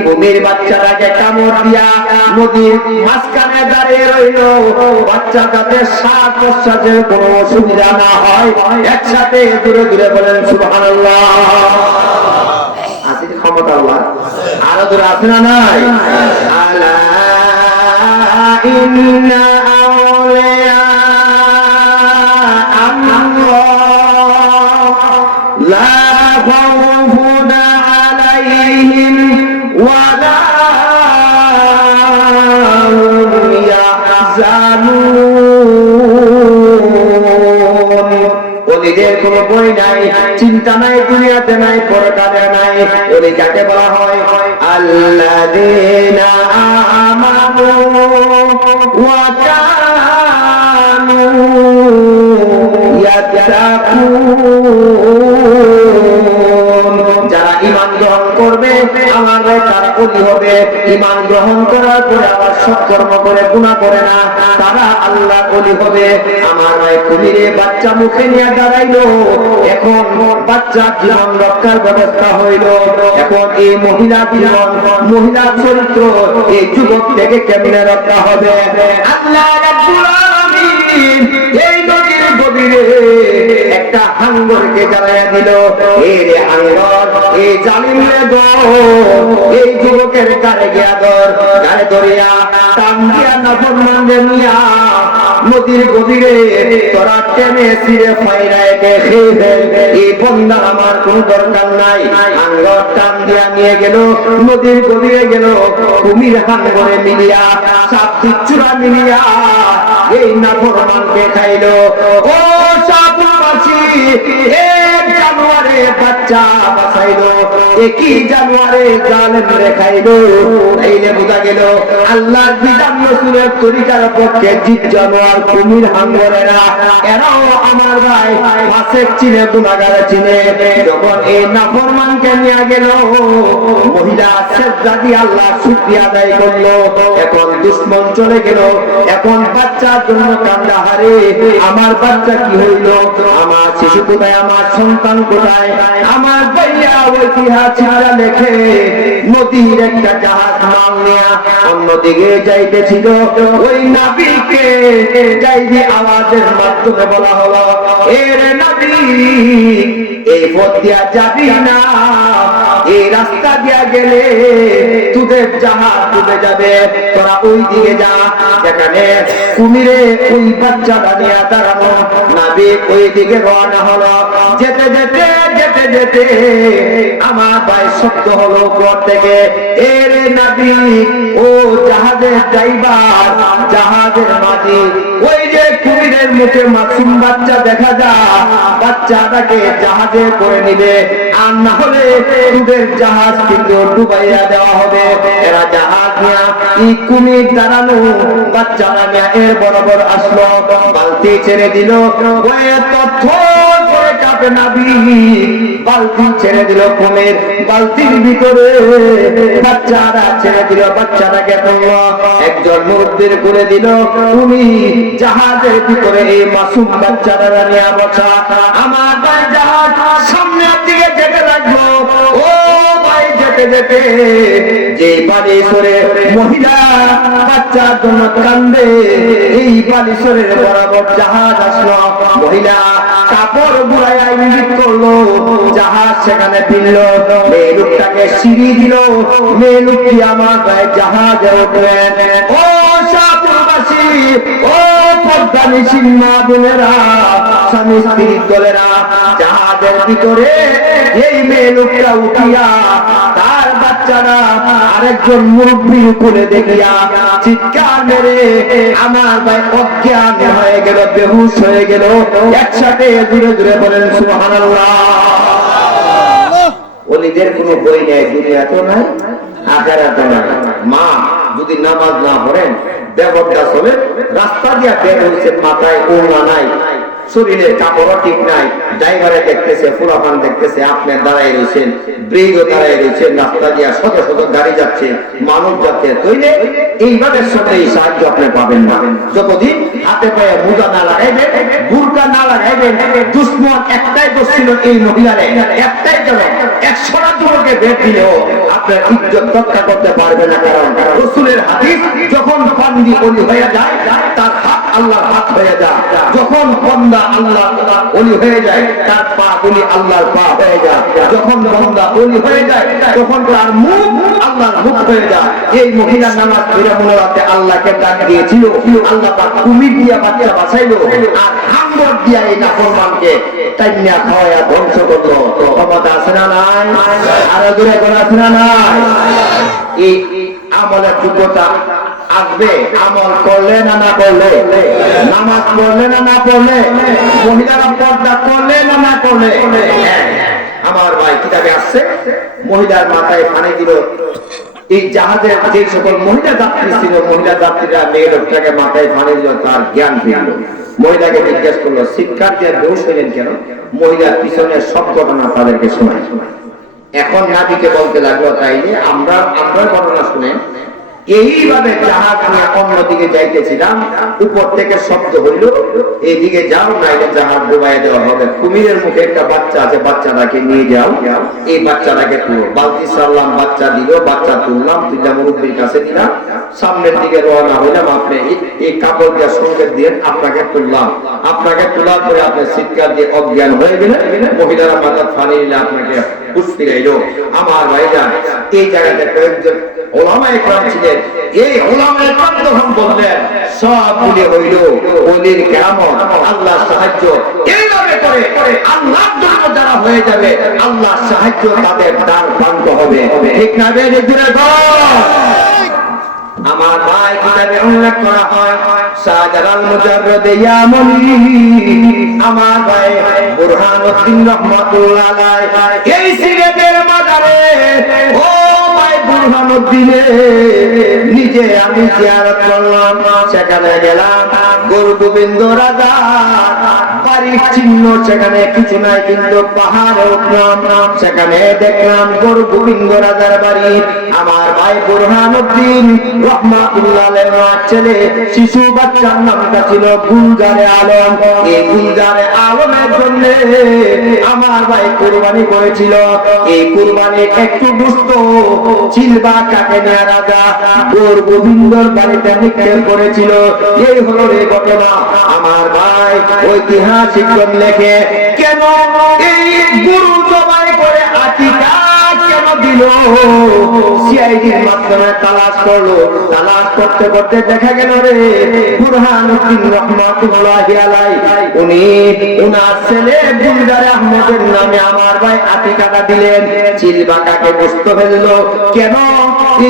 কুমির বাচ্চাটাকে কামড় দিয়া নদীর মাঝখানে দাঁড়িয়ে রইল, বাচ্চা যাতে শ্বাস প্রশ্বাসের কোনো অসুবিধা না হয়। একসাথে দূরে দূরে বলেন সুবহানাল্লাহ। ক্ষমতা আল্লাহ, আরো দূরে আছে না নাই? আল্লাহ ইন্না আউলিয়া আল্লাহ লা খাউফুন আলাইহিম ওয়া লা হুম ইয়াহজানুন। ওলিদের কোনো বই নাই, চিন্তা নাই, দুনিয়াতে নাই, পরকালে নাই। ওলি কাকে বলা হয়? আল্লাযীনা আমানু ওয়া কানু ইয়াত্তাকুন। যারা ঈমান গ্রহণ করবে আমার ভাই তারা ওলি হবে। ঈমান গ্রহণ করার পরে আবার সৎকর্ম করে গুনাহ করে না, তারা আল্লাহ ওলি হবে। আমার ভাই কুমিরে বাচ্চা মুখে নিয়ে দাঁড়াইলো, এখন বাচ্চা জীবন রক্ষার ব্যবস্থা হইল। এখন এই মহিলা জীবন, মহিলা চরিত্র এই যুবক থেকে কেমনে রক্ষা হবে? আল্লাহ রাব্বুল আলামিন এই নদীর গভীরে একটা হাঙ্গরকে জ্বালাইয়া দিল। এই রে হাঙ্গর, এই জালিমের দর এই যুবকের গাড়ে গিয়া দর, গাড়ে ধরিয়া টান দিয়া নাফরমানদের নিয়া নদীর গভীরে তোরা টেনে ছিঁড়ে ফাইরায় খেয়ে ফেল। এই বন্দার আমার কোন দরকার নাই। হাঙ্গর টান দিয়া নিয়ে গেল, নদীর গভীরে গেল, কুমির হাঙ্গরে মিলিয়া, সাপ বিচ্ছুরা মিলিয়া এই নাফরমানকে খাইলো। ও সাপবাসী, এক জানুয়ারে বাচ্চা বাঁচাইলো, একই জানুয়ারে জালেমরে খাইলো। তাইলে বোঝা গেল আল্লাহর বিধান রাসূলের তরিকার পক্ষে জীব জানোয়ার কুমির হাঙ্গরেরা এরাও আমার ভাই ফাসেক চিনে, গুনাহগার চিনে। যখন এই নাফরমানকে নিয়ে গেল, মহিলা সেজদা দিয়ে আল্লাহ শুকরিয়া আদায় করলো। এখন দুশমন চলে গেল, এখন বাচ্চার জন্য কান্না, হারে আমার বাচ্চা কি হইল, আমার শিশু কোথায়, আমার সন্তান কোথায়? আমার ভাইয়া ঐতিহাসিকরা লেখে নদীর একটা জাহাজ মাল নিয়ে অন্যদিকে যাইতেছিল। ওই নাবিকে যাইবি আওয়াজের মাধ্যমে বলা হলো, এর নাবি এই পথ দিয়া যাবি না, এই রাস্তা দিয়া গেলে তোদের জাহাজ ডুবে যাবে, তোরা ওই দিকে যা। যেখানে কুমিরে ওই বাচ্চাটা নিয়ে দাঁড়ানো, নাবিক ওই দিকে রওনা হলো। যেতে যেতে যেতে যেতে আমার ভাই শব্দ হলো উপর থেকে, এর নাবিক ও জাহাজের ড্রাইভার, জাহাজের মাঝি, ওই যে কুমিরের মুখে মাসুম বাচ্চা দেখা যায়, বাচ্চাটাকে জাহাজে করে নিবে, আর না হলে তোদের জাহাজ কিন্তু ডুবাইয়া দেওয়া হবে। এরা জাহাজ নিয়ে এই কুমির দাঁড়ানো বাচ্চাটা নিয়ে এর বরাবর আসলো, বালতি ছেড়ে দিল। ওই তথ্য করে কাঁপে নাবিক, বালতি ছেড়ে দিল কুমির, বালতির ভিতরে বাচ্চারা ছেড়ে দিল, বাচ্চাটাকে ধরলো, একজন মুরব্বির করে দিল। তুমি জাহাজের ভিতরে এই মাসুম বাচ্চাটা নিয়ে বসা। আমার ভাই জাহাজ সামনের দিকে যেতে লাগলো। ও ভাই যেতে যেতে যে বালিশরে মহিলা বাচ্চার জন্য কান্দে, এই বালিশরের বরাবর জাহাজ আসলো। মহিলা কাপড় বুড়াইয়া ইঙ্গিত করলো, জাহাজ সেখানে ফিরল। মেয়ে লোকটাকে সিঁড়ি দিল, মেয়ে লোকটি আমার গায়ে জাহাজে উঠলেন। ও সাপুরবাসী, ও পদ্মানিসী মা বোনেরা, স্বামী স্ত্রীর দলেরা, জাহাজের ভিতরে এই মেয়ে লোকটা উঠিয়া তার বাচ্চারা আরেকজন মুরব্বীর কোলে দেখিয়া চিৎকার মেরে আমার ভাই অজ্ঞান হয়ে গেল, বেহুশ হয়ে গেল। একসাথে দূরে দূরে বলেন সুবহানাল্লাহ। ওলিদের কোনো বই নেই, দুনিয়াতেও নাই, আখিরাতেও নাই। মা যদি নামাজ না পড়েন, বেপরদা চলে, রাস্তা দিয়া বের হয়েছে, মাথায় ওড়না নাই, শরীরে কাপড়ও ঠিক নাই, ড্রাইভারে দেখতেছে, ফুলাপান দেখতেছে, আপনি দাঁড়াই রয়েছেন, ব্রিজও দাঁড়াই রয়েছেন, রাস্তা দিয়া শত শত গাড়ি যাচ্ছে, মানুষ যাচ্ছে, তৈলে এইভাবে সাথে এই সাহায্য আপনি পাবেন না। যতদিন হাতে পায়ে মোজা না লাগাইবেন, বুরকা না লাগাইবেন, দুশ্মন একটাই বসছিল এই মহিলারে, একটাই যেন 100টা যুবককে বের দিলেও আপনার ইজ্জত রক্ষা করতে পারবে না। কারণ রাসূলের হাদিস, যখন বান্দি ওলি হয়ে যায় তার হাত আল্লাহর হাত হয়ে যায়, যখন বান্দা আল্লাহ ওলি হয়ে যায় তার পা গুলি আল্লাহর পা হয়ে যায়, যখন বান্দা ওলি হয়ে যায় তখন তার মুখ আল্লাহর মুখ হয়ে যায়। এই মহিলা নামাজ পড়ে মনে রাতে আল্লাহকে ডাক দিয়েছিল, আল্লাহ পাক কুমির দিয়া বাচ্চা বাঁচাইলো, আর হাঙ্গর দিয়া এই নাফরমানকে টাইনা খাওয়া ধ্বংস করলো। ক্ষমতা আছে না নাই? আরো দূরে কোন আছে না নাই? এই আমলের যোগ্যতা আসবে আমল করলে না না করলে, নামাজ পড়লে না না পড়লে, মহিলারা পর্দা করলে না না করলে। আমার ভাই কিতাবে আসছে মহিলার মাথায় পানি দিল। এই জাহাজের যে সকল মহিলা যাত্রী ছিল, মহিলা যাত্রীরা মেয়ে লোকটাকে মাথায় পানি দিল, তার জ্ঞান ফিরল। মহিলাকে জিজ্ঞেস করলো শিক্ষার দিয়ে দোষ হইলেন কেন? মহিলার পিছনের সব ঘটনা তাদেরকে শোনায়। এখন নাবিকে বলতে লাগলো তাইলে আমরা ঘটনা শুনে এইভাবে জাহাজ নিয়ে অন্যদিকে যাইতেছিলাম, উপর থেকে শব্দ হইল এইদিকে যাও, নাইলে জাহাজ ডুবাই দেওয়া হবে। কুমিরের মুখে একটা বাচ্চা আছে, বাচ্চাটাকে নিয়ে যাও, এই বাচ্চাটাকে তুলো। বালতি সারলাম, বাচ্চা দিল, বাচ্চা তুললাম, তুললাম মুরব্বীর কাছে দিলাম, সামনের দিকে রওনা হইলাম। আপনি এই কাপড় দিয়ে সংকেত দিয়ে আপনাকে তুললাম, আপনাকে তোলার পরে আপনি চিৎকার দিয়ে অজ্ঞান হয়ে গেলেন। মহিলারা মাথা ফানি নিলে আপনাকে পুষ্টি গাইল। আমার ভাইরা এই জায়গাতে কয়েকজন ওলামায়ে কেরাম ছিলেন। এই ওলামায়ে কেরাম যখন বললেন সবগুলি হইল ওলির কেরামত, আল্লাহর সাহায্য। এইভাবে করে আল্লাহর জন্য যারা হয়ে যাবে, আল্লাহর সাহায্য তাদের দ্বার বন্ধ হবে। ঠিক না? বেজুরে আমার ভাই কিতাবে উল্লেখ করা হয় শাহজালাল মুজাররদ ইয়ামানি, আমার ভাই বুরহানুদ্দিন রাহমাতুল্লাহ আলাইহি এই সিলেটের মাজারে ও ভাই বুরহানুদ্দিনে নিজে আমি জিয়ারত করলাম। সেখানে গেলাম, গুরু গোবিন্দ রাজা বাড়ির চিহ্ন সেখানে কিছু নাই, কিন্তু পাহাড়ে উঠলাম, সেখানে দেখলাম গুরু গোবিন্দ রাজার বাড়ি। আমার ভাই বুরহানুদ্দিন রাহমাতুল্লাহ আলাইহির ছেলে শিশু বাচ্চার নামটা ছিল গুলজারে আলম। এই গুলজারে আলমের জন্য আমার ভাই কুরবানি করেছিল। এই কুরবানি একটু গোশত চিলবা কাকে নিয়ে রাজা গুরু গোবিন্দর বাড়িতে নিক্ষেপ করেছিল। এই হলো রে ঘটনা। আমার ভাই ঐতিহাসিকগণ লেখে কেন এই গুরু জবাই করে আকিকা কেন দিল? সিআইডির মাধ্যমে তালাশ করলো, তালাশ করতে করতে দেখা গেল রে বুরহানুদ্দিন রাহমাতুল্লাহি আলাইহি উনি ওনার ছেলে গুলজার আহমদের নামে আমার ভাই আকিকাটা দিলেন। চিলবাকাকে বুঝতে ফেললো কেন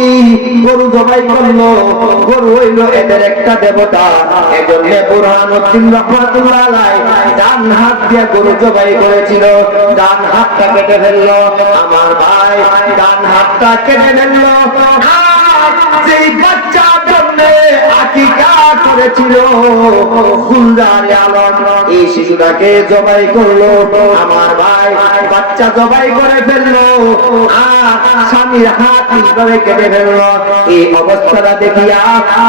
এই গরু জবাই করলো? গরু হইল এদের একটা দেবতা, এজন্য বুরহানুদ্দিন রাহমাতুল্লাহ আলাইহি ডান হাত দিয়ে গরু জবাই করেছিল, ডান হাতটা কেটে ফেললো। আমার ভাই ডান হাতটা কেটে ফেললো, যেই বাচ্চার জন্য আকিকা করেছিল গুলজারে আলম, এই শিশুটাকে জবাই করলো। আমার ভাই বাচ্চা জবাই করে ফেললো, আর স্বামীর হাত কিভাবে কেটে ফেললো। এই অবস্থাটা দেখিয়া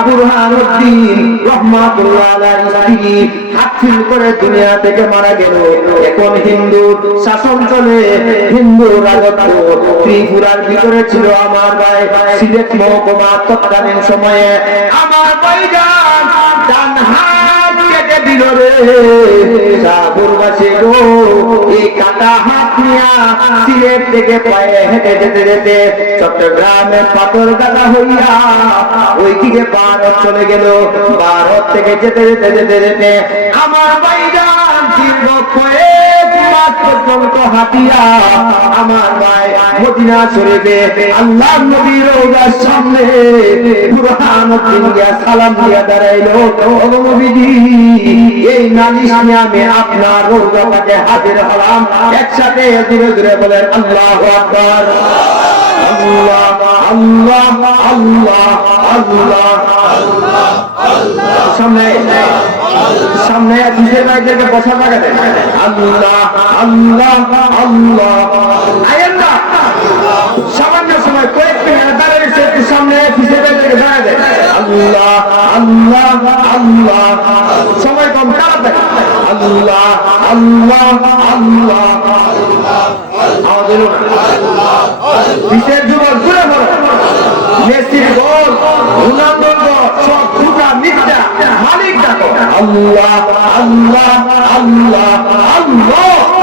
বুরহানুদ্দিন রাহমাতুল্লাহ আলাইহির স্ত্রী হাত ফিল করে দুনিয়া থেকে মারা গেল। এখন হিন্দু শাসন চলে, হিন্দু রাজত্ব ত্রিপুরার ভিতরে ছিল। আমার ভাই সিলেট মহকুমা তৎকালীন সময়ে আমার ভাইজান ডান হাত কেটে দিল রে সাগরবাসী গো। এই কাটা হাত নিয়া সিলেট থেকে পায়ে হেঁটে যেতে যেতে চট্টগ্রামে পাথর গাদা হইয়া ওইদিকে ভারত চলে গেল। ভারত থেকে যেতে যেতে যেতে যেতে আমার ভাইজান দীর্ঘ কয়েক মাস পর্যন্ত হাঁটিয়া আমার ভাই মদিনা শরীফে আল্লাহর নবীর রওজার সামনে বুরহানুদ্দিন গিয়া সালাম দিয়া দাঁড়াইলো, ও নবীজি এই নালিশ নিয়ে আমি আপনার রওজাটাকে হাজির হলাম। একসাথে ধীরে ধীরে বলেন আল্লাহু আকবার, আল্লাহ আল্লাহ আল্লাহ আল্লাহ আল্লাহ। সামনে সামনে নিজের ভাইদেরকে বসা জায়গা দেন। আল্লাহ আল্লাহ আল্লাহ। আয়েন না সামান্য সময় কয়েক মিনিট দাঁড়িয়ে একটু সামনে পিছিয়ে ভাইদেরকে জায়গা দেন। আল্লাহ আল্লাহ আল্লাহ। সময় কম তাড়াতাড়ি। আল্লাহ আল্লাহ আল্লাহ। আওয়াজ এলো না? পিছের যুবক ঘুরে পড়ো। মেসির গোল, রোনালদোর গোল, সব ফুটা মিথ্যা। মালিক ডাকো আল্লাহ আল্লাহ আল্লাহ আল্লাহ।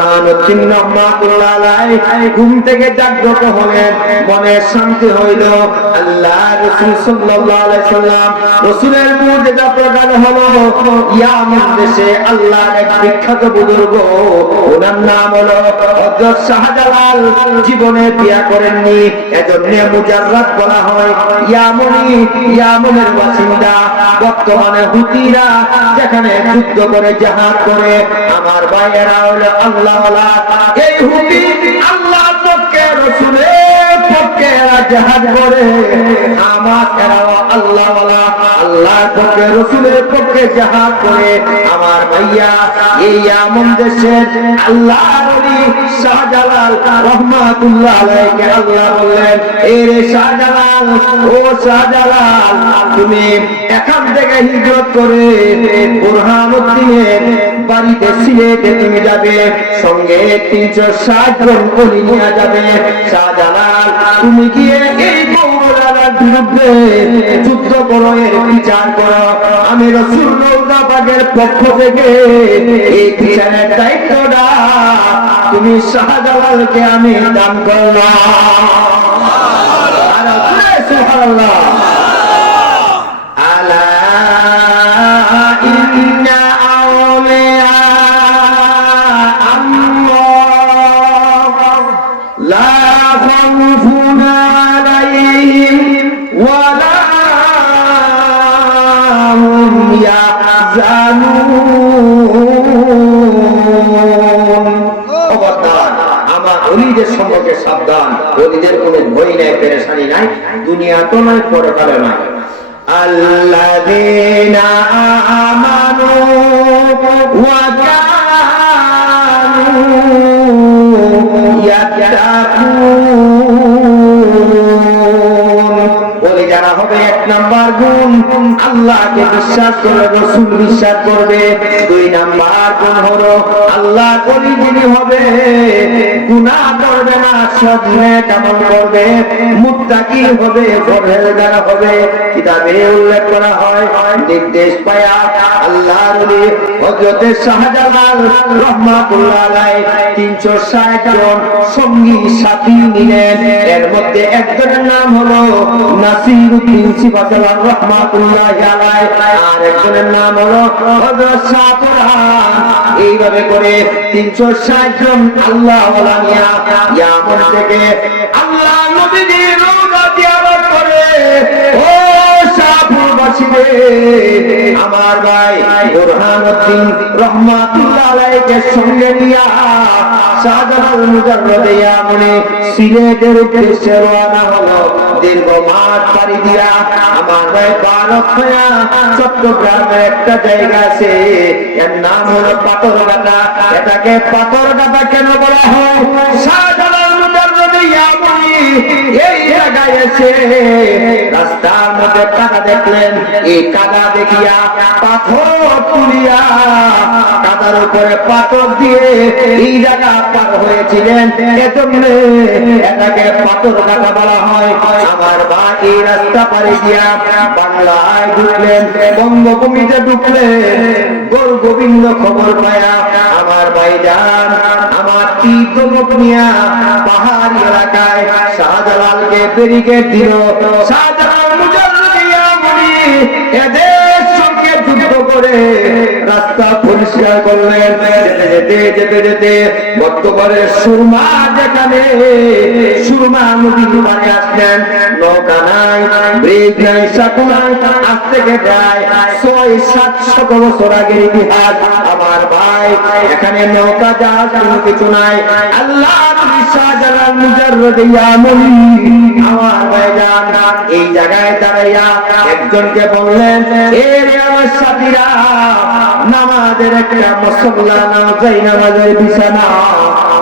বুরহানুদ্দিন রহমাতুল্লাহ আলাইহি ঘুম থেকে জাগ্রত হলেন, মনে শান্তি হইল। আল্লাহ রাসূল সাল্লাল্লাহু আলাইহি সাল্লাম রাসূলের মুজিজা প্রকাশ হলো। ইয়ামান দেশে আল্লাহর এক বিখ্যাত বুজুর্গ, ওনার নাম হলো হযরত শাহজালাল, জীবনে বিয়া করেননি, এজন্য মুজাররাদ বলা হয়। ইয়ামনের বাসিন্দা। বর্তমানে হুতিরা যেখানে যুদ্ধ করে জিহাদ করে, আমার ভাইয়েরা হলো আল্লাহওয়ালা। এই হুতি আল্লাহর পক্ষে রাসূলের পক্ষে জিহাদ করে, আমার এরাও আল্লাহওয়ালা, আল্লাহর পক্ষে রাসূলের পক্ষে জিহাদ করে। আমার ভাইয়া এই ইয়ামন দেশের আল্লাহর ওলি শাহজালাল রহমাতুল্লাহ আলাইহি আল্লাহ বললেন, এই রে শাহজালাল, ও শাহজালাল, তুমি এখান থেকে হিজরত করে বুরহানুদ্দিনের বাড়িতে সিলেটে তুমি যাবে, সঙ্গে 360 জন ওলি নিয়ে যাবে। শাহজালাল, তুমি গিয়ে এই মৌলানার বিরুদ্ধে যুদ্ধ করো, এর বিচার করো। আমি রাসূলুল্লাহ পাকের পক্ষ থেকে এই বিচারের দায়িত্বটা তুমি শাহজালালকে আমি দান করলাম। সুবহানাল্লাহ। আলা ইন্না আউলিয়া আল্লাহ লা খাউফুন আলাইহিম ওয়া লা হুম ইয়াহজানুন। আমার ওলিদের সম্পর্কে সাবধান, ওলিদের কোনো ভয় নাই, পেরেশানি নাই, দুনিয়া তো নয়, পরকালে নাই। আল্লাযীনা আমানু ওয়া কানু ইয়াত্তাকুন। ওলি যারা হবে, এক নাম্বার গুণ আল্লাহকে বিশ্বাস করে, রাসূল বিশ্বাস করবে। 2 নাম্বার গুণ হলো আল্লাহ ওলি যিনি হবে গুনাহ করবে না, সৎ নেক আমল করবে, মুত্তাকি হবে, পরহেজগার হবে। কিতাবে উল্লেখ করা হয়, নির্দেশ পায়া আল্লাহর ওলি হযরত শাহজালাল রহমাতুল্লাহ আলাইহি 360 জন সঙ্গী সাথী নিলেন। এর মধ্যে একজনের নাম হলো নাসিরউদ্দিন সিবাতাল্লাহ রহমাতুল্লাহ আলাইহি, আর একজনের নাম হলো হযরত শাহ কুরআন। এইভাবে করে 360 জন আল্লাহ ওয়ালা নিয়া ইয়ামন থেকে আল্লাহ নবীর রওজা জিয়ারত করে। ও শাহপুরবাসীরে, আমার ভাই বুরহানুদ্দিন রহমাতুল্লাহ আলাইহিকে সঙ্গে নিয়া শাহজালাল মুজাররদ ইয়ামনে সিলেটের উদ্দেশ্যে রওনা হলো। দীর্ঘ মাঠ পাড়ি দিয়া আমার ভাই ভারত হইয়া চট্টগ্রামের একটা জায়গা আছে, এর নাম হলো পাথরঘাটা। এটাকে পাথরঘাটা কেন বলা হয়? শাহজালাল মুজাররদ ইয়ামনি এই জায়গায় এসে রাস্তার মধ্যে কাদা দেখলেন। এই কাদা দেখিয়া পাথর তুলিয়া কাদার উপরে পাথর দিয়ে এই জায়গা পার হয়েছিলেন, এজন্য এটাকে পাথরঘাটা বলা হয়। আমার ভাই এই রাস্তা পাড়ি দিয়া বাংলায় ঢুকলেন, বঙ্গভূমিতে ঢুকলেন। গোল গোবিন্দ খবর পায়া আমার ভাইজান আমার তীর্থলোক নিয়া পাহাড়ি এলাকায় শাহজালালকে ব্যারিকেড দিল। শাহজালাল মুজাররদ ইয়ামনি এদের সঙ্গে যুদ্ধ করে রাস্তা পরিষ্কার করলেন। যেতে যেতে বর্তমানে সুরমা, যেখানে সুরমা নদীর পাড়ে আসলেন, নৌকা নাই, ব্রিজ নাই, সাঁকো নাই। আজ থেকে প্রায় 600-700 বছর আগের ইতিহাস। আমার ভাই, এখানে নৌকা জাহাজ কোনো কিছু নাই। আল্লাহ শাহজালাল মুজাররদ ইয়ামনি আমার ভাইজান এই জায়গায় দাঁড়াইয়া একজনকে বললেন, এ রে আমার সাথীরা, নামাজের একটা মুসল্লা নাও, যাই নামাজের বিছানা,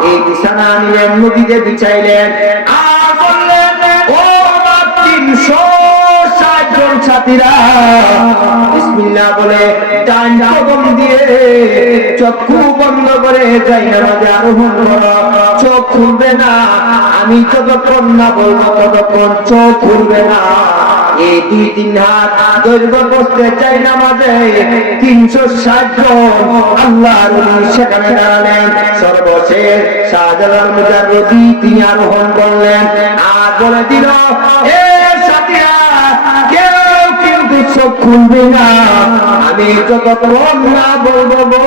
এই বিছানা নিলেন, নদীতে বিছাইলেন, আর বললেন, ও আমার 360 জন সাথীরা বিসমিল্লাহ বলে ডান কদম দিয়ে চক্ষু বন্ধ করে যাই নামাজে আরোহণ করো। চোখ খুলবে না, আমি যতক্ষণ না বলবো ততক্ষণ চোখ খুলবে না। এই 2-3 হাত দৈর্ঘ্য বসতে চাই নামাজে 360 জন আল্লাহর ওলি সেখানে দাঁড়ালেন। সর্বশেষ শাহজালাল মুজাররদি তিনি আরোহণ করলেন আর বলে দিল, এ সাথীরা কেউ কিন্তু চোখ খুলবে না, আমি যতক্ষণ না বলবো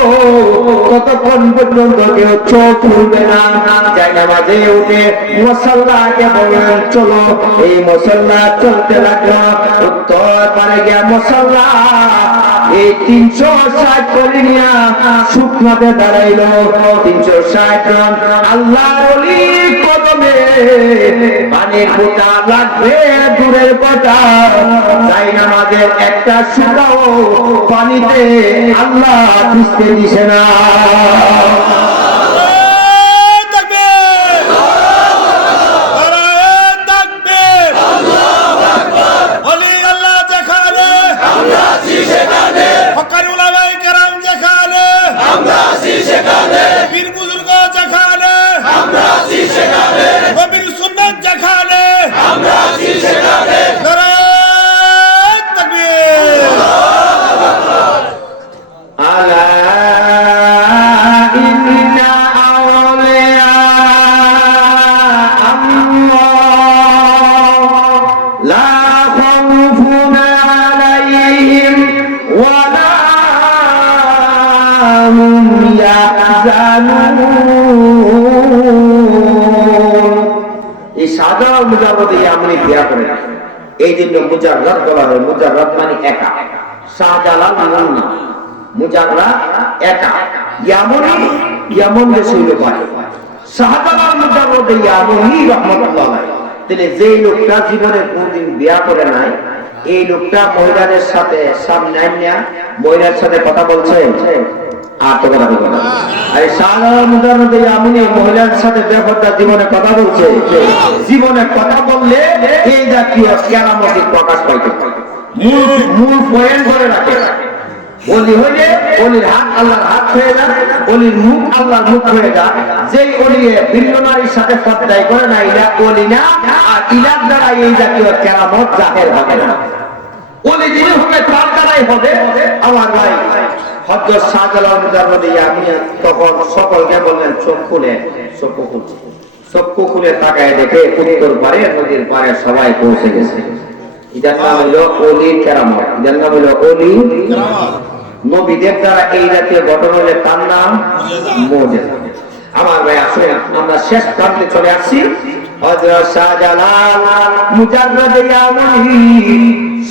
ততক্ষণ পর্যন্ত কেউ চোখ খুলবে না। যাই নামাজে উঠে মুসাল্লাকে বললেন, চলো। এই মুসাল্লা চলতে লাগলো, উত্তর পারে গিয়া মুসাল্লা এই 360 করে নিয়া শুকনাতে দাঁড়াইলো। 360 জন আল্লাহর ওলি কদমে পানির ফোঁটা লাগবে দূরের কথা, তাই আমাদের একটা শুকাও পানিতে আল্লাহ ভিজতে দিছে না। এই শাহজালাল মুজাররদ ইয়ামানি বিয়া করে না, এই জন্য মুজাররদ বলা হয়। মুজাররদ মানে একা, শাহজালাল মুন্না, মুজাররদ একা, ইয়ামানি ইয়ামান দেশে হইল পারে। শাহজালাল মুজাররদ ইয়ামানি রাহমাতুল্লাহ আলাইহি, তাহলে যে লোকটা জীবনে কোনদিন বিয়া করে নাই, এই লোকটা মহিলাদের সাথে সামনে আইনা মহিলার সাথে কথা বলছে আর তো কথা বলবে না। আর শাহজালাল মুজাররদ ইয়ামানি মহিলার সাথে বেপরদা জীবনে কথা বলছে, জীবনে কথা বললে এই জাতীয় কেরামতি প্রকাশ পাইতে মূল পয়েন্ট ধরে রাখে। ওলি হইলে ওলির হাত আল্লাহর হাত হয়ে যায়, ওলির মুখ আল্লাহর মুখ হয়ে যায়। যেই ওলি ভিন্ন নারীর সাথে পর্দায় করে না, ইলা ওলি না, আর ইলার দ্বারা এই জাতীয় কেরামত জাহের হবে না। ওলি যিনি হবে তার দ্বারাই হবে। আমার ভাই হযরত শাহজালাল মুজাররদ ইয়ামানি তখন সকলকে বললেন, চোখ খুলে। চক্ষু খুলছে, চক্ষু খুলে তাকায় দেখে উত্তর পারে নদীর পারে সবাই পৌঁছে গেছে। এটার নাম হইল ওলির কেরামত, এটার নাম হইল ওলির কেরামত। নবীদের দ্বারা এই জাতীয় ঘটনা হলে তার নাম মুজিজা। আমার ভাই আসলে আমরা শেষ প্রান্তে চলে আসছি। হযরত শাহজালাল মুজাররদ ইয়ামানি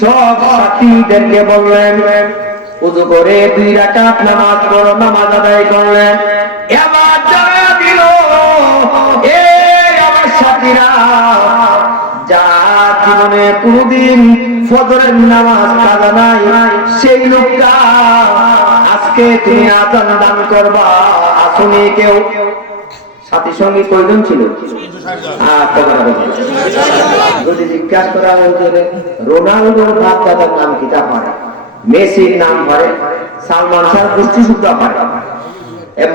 সব সাথীদেরকে বললেন, ওযু করে 2 রাকাত নামাজ পড়ো। নামাজ আদায় করলেন। এবার জানা দিল, এ আমার সাথীরা, যা জীবনে কোনদিন ফজরের নামাজ কাজা নাই, সেই লোকটা আজকে তুমি আযান দান করবা। আসুনি কেউ? সাথী সঙ্গী কয়জন ছিল? যদি জিজ্ঞাসা করা হয়েছে রোনাল্ডোর বাপ দাদার নাম কি, তা পারে, মেসির নাম পারে, সালমান শাহ গোষ্ঠী সুদ্ধা পারে,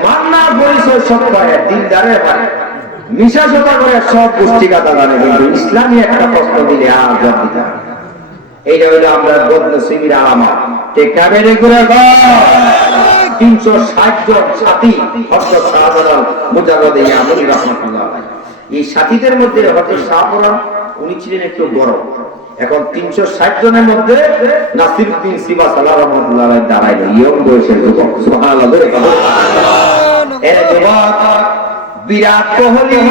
মান্নার পরিচয় সব পারে, দিনদারের পারে, মিশা সভা করে সব গোষ্ঠী কথা জানে, কিন্তু ইসলামী একটা প্রশ্ন দিলে আর জবাব দিতে হবে। এইটা হইলো আমরা বদনসিবের আলামত। ঠিক না বেরে করে 360 জন সাথী হযরত শাহজালাল মুজাররদ ইয়ামানি রাহমাতুল্লাহ আলাইহি। এই সাথীদের মধ্যে হযরত শাহজালাল উনি ছিলেন একটু বড়। এখন 360 জনের মধ্যে নাসিরউদ্দিন সিবাসালা রাহমাতুল্লাহ আলাইহি দাঁড়াইল, ইয়ং বয়সের যুবক। সুবহানাল্লাহ। এর যুবক বিরাট কোহলি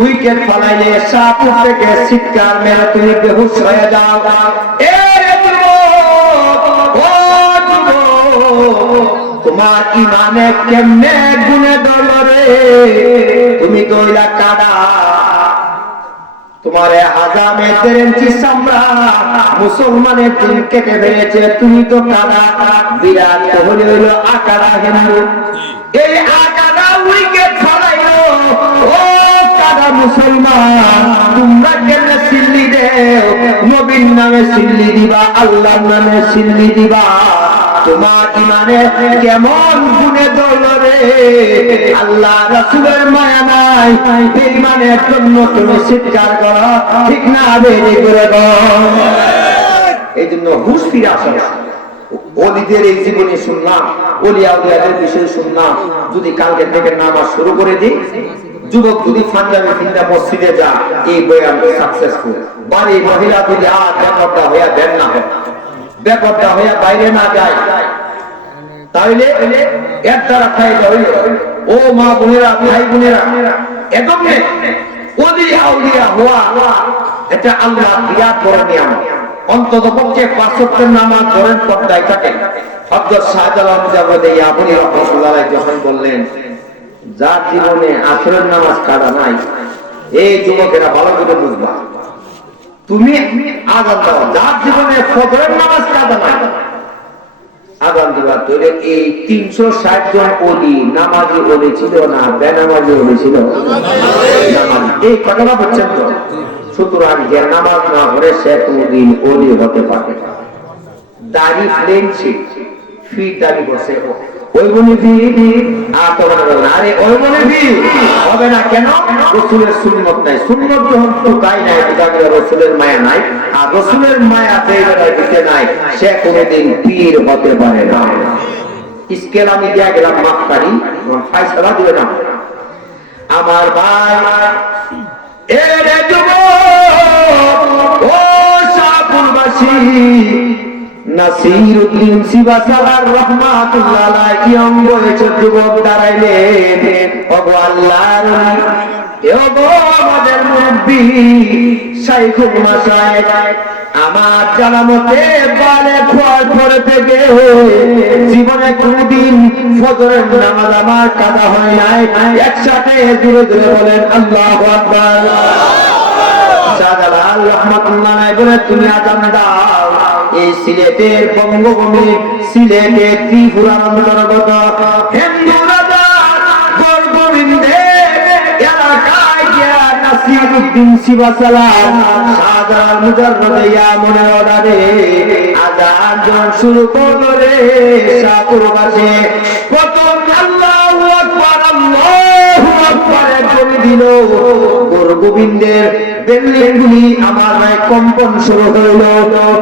উইকেট ফলাইলে শাহপুর থেকে চিৎকার মেরে তুমি বেহুশ হয়ে যাও। তোমার ইমানে কেমনে গুনে ধরল রে, তুমি তো কাদা, তোমার হাজামে 1.5 ইঞ্চি চামড়া মুসলমানের দিন কেটে ফেলেছে, তুমি তো কাদা। বিরাট কোহলি হইল আকারা হিন্দু, এই আকারা উইকেট ফলাইলো। ও কাদা মুসলমান, তোমরা কেমনে সিল্লি দেও? নবীর নামে সিল্লি দিবা, আল্লাহর নামে সিল্লি দিবা? তোমার ইমানে কেমন গুণে দল রে, আল্লাহ রাসূলের মায়া নাই, বেঈমানের জন্য তুমি চিৎকার করো, ঠিক না বেরি করে দাও। এই জন্য হুশ ফিরে আসে না। ওলিদের এই জীবনে শুনলাম, ওলিয়া উলিয়াদের বিষয়ে শুনলাম, যদি কালকে থেকে নামাজ শুরু করে দিই, যুবক যদি পাঞ্জাবি ফিন্দা মসজিদে যা, এই বয়ান সাকসেসফুল। বাড়ি মহিলা যদি আর বেপরদা হইয়া বের না হয়, বেপরদা হইয়া বাইরে না যায়, তাহলে এর দ্বারা ফায়দা হইল ও মা বোনেরা, ভাই বোনেরা, একদম ওলিয়া উলিয়া হওয়া এটা আল্লাহ বিরাট বড় নিয়ম। অন্তত পক্ষে 5 ওয়াক্তের নামাজ ধরেন পর্দায় থাকে। হযরত শাহজালাল মুজাদ্দিদ ইয়াবুনি রাহমাতুল্লাহ আলাইহি যখন বললেন, যার জীবনে আসরের নামাজ কাজা নাই, এই যুবকেরা ভালো করে বুঝবা, তুমি আযান দাও, যার জীবনে ফজরের নামাজ কাজা নাই, আযান দিবা। তাহলে এই 360 জন ওলি নামাজি ওলি ছিল না বেনামাজি ওলি ছিল? নামাজি। এই কথাটা বলছেন তো। সুতরাং যে নামাজ না পড়ে সে কোনদিন ওলি হতে পারে না। দাড়ি ফ্লেনছি, ফি দাড়ি বসে ওই বলি আর তো আরে ওই বলি হবে না কেন? রাসূলের সুন্নাত নাই। সুন্নাত যখন তো তাই নাই, রাসূলের মায়া নাই, আর রাসূলের মায়া দেওয়ার দিতে নাই, সে কোনদিন পীর হতে পারে না। স্কেল আমি দিয়া গেলাম মাপকারি, ফায়সালা দিবে না। আমার ভাই এরে যুবক ও শাহপুরবাসী, নাসিরউদ্দিন সিবাসালার রাহমাতুল্লাহ আলাইহি বলেছে, যুবক দাঁড়াইলেন, ওগো আল্লাহর ওগো আমাদের মুরব্বি শাইখুল মাশায়েখ, আমার জানামতে বালে খোয়ার পরে থেকে জীবনে কোনদিন ফজরের নামাজ আমার কাজা হয় নাই। একসাথে জোরে জোরে বলেন আল্লাহু আকবার। শাহজালাল রাহমাতুল্লাহ আলাইহি বলে, তুমি আযান দাও। এই সিলেটের বঙ্গভূমি, সিলেটের ত্রিপুরার অন্তর্গত হিন্দু রাজা গোবিন্দের এলাকায় গিয়া নাসিরউদ্দিন সিবাসালার শাহজালাল মুজাদ্দিদ ইয়ামনের অর্ডারে আযান যখন শুরু করল রে শাহপুরবাসী, প্রথম আল্লাহু আকবার আল্লাহু আকবার করে দিল। গোবিন্দের বেল্লিগুলি আমার কম্পন শুরু হইল,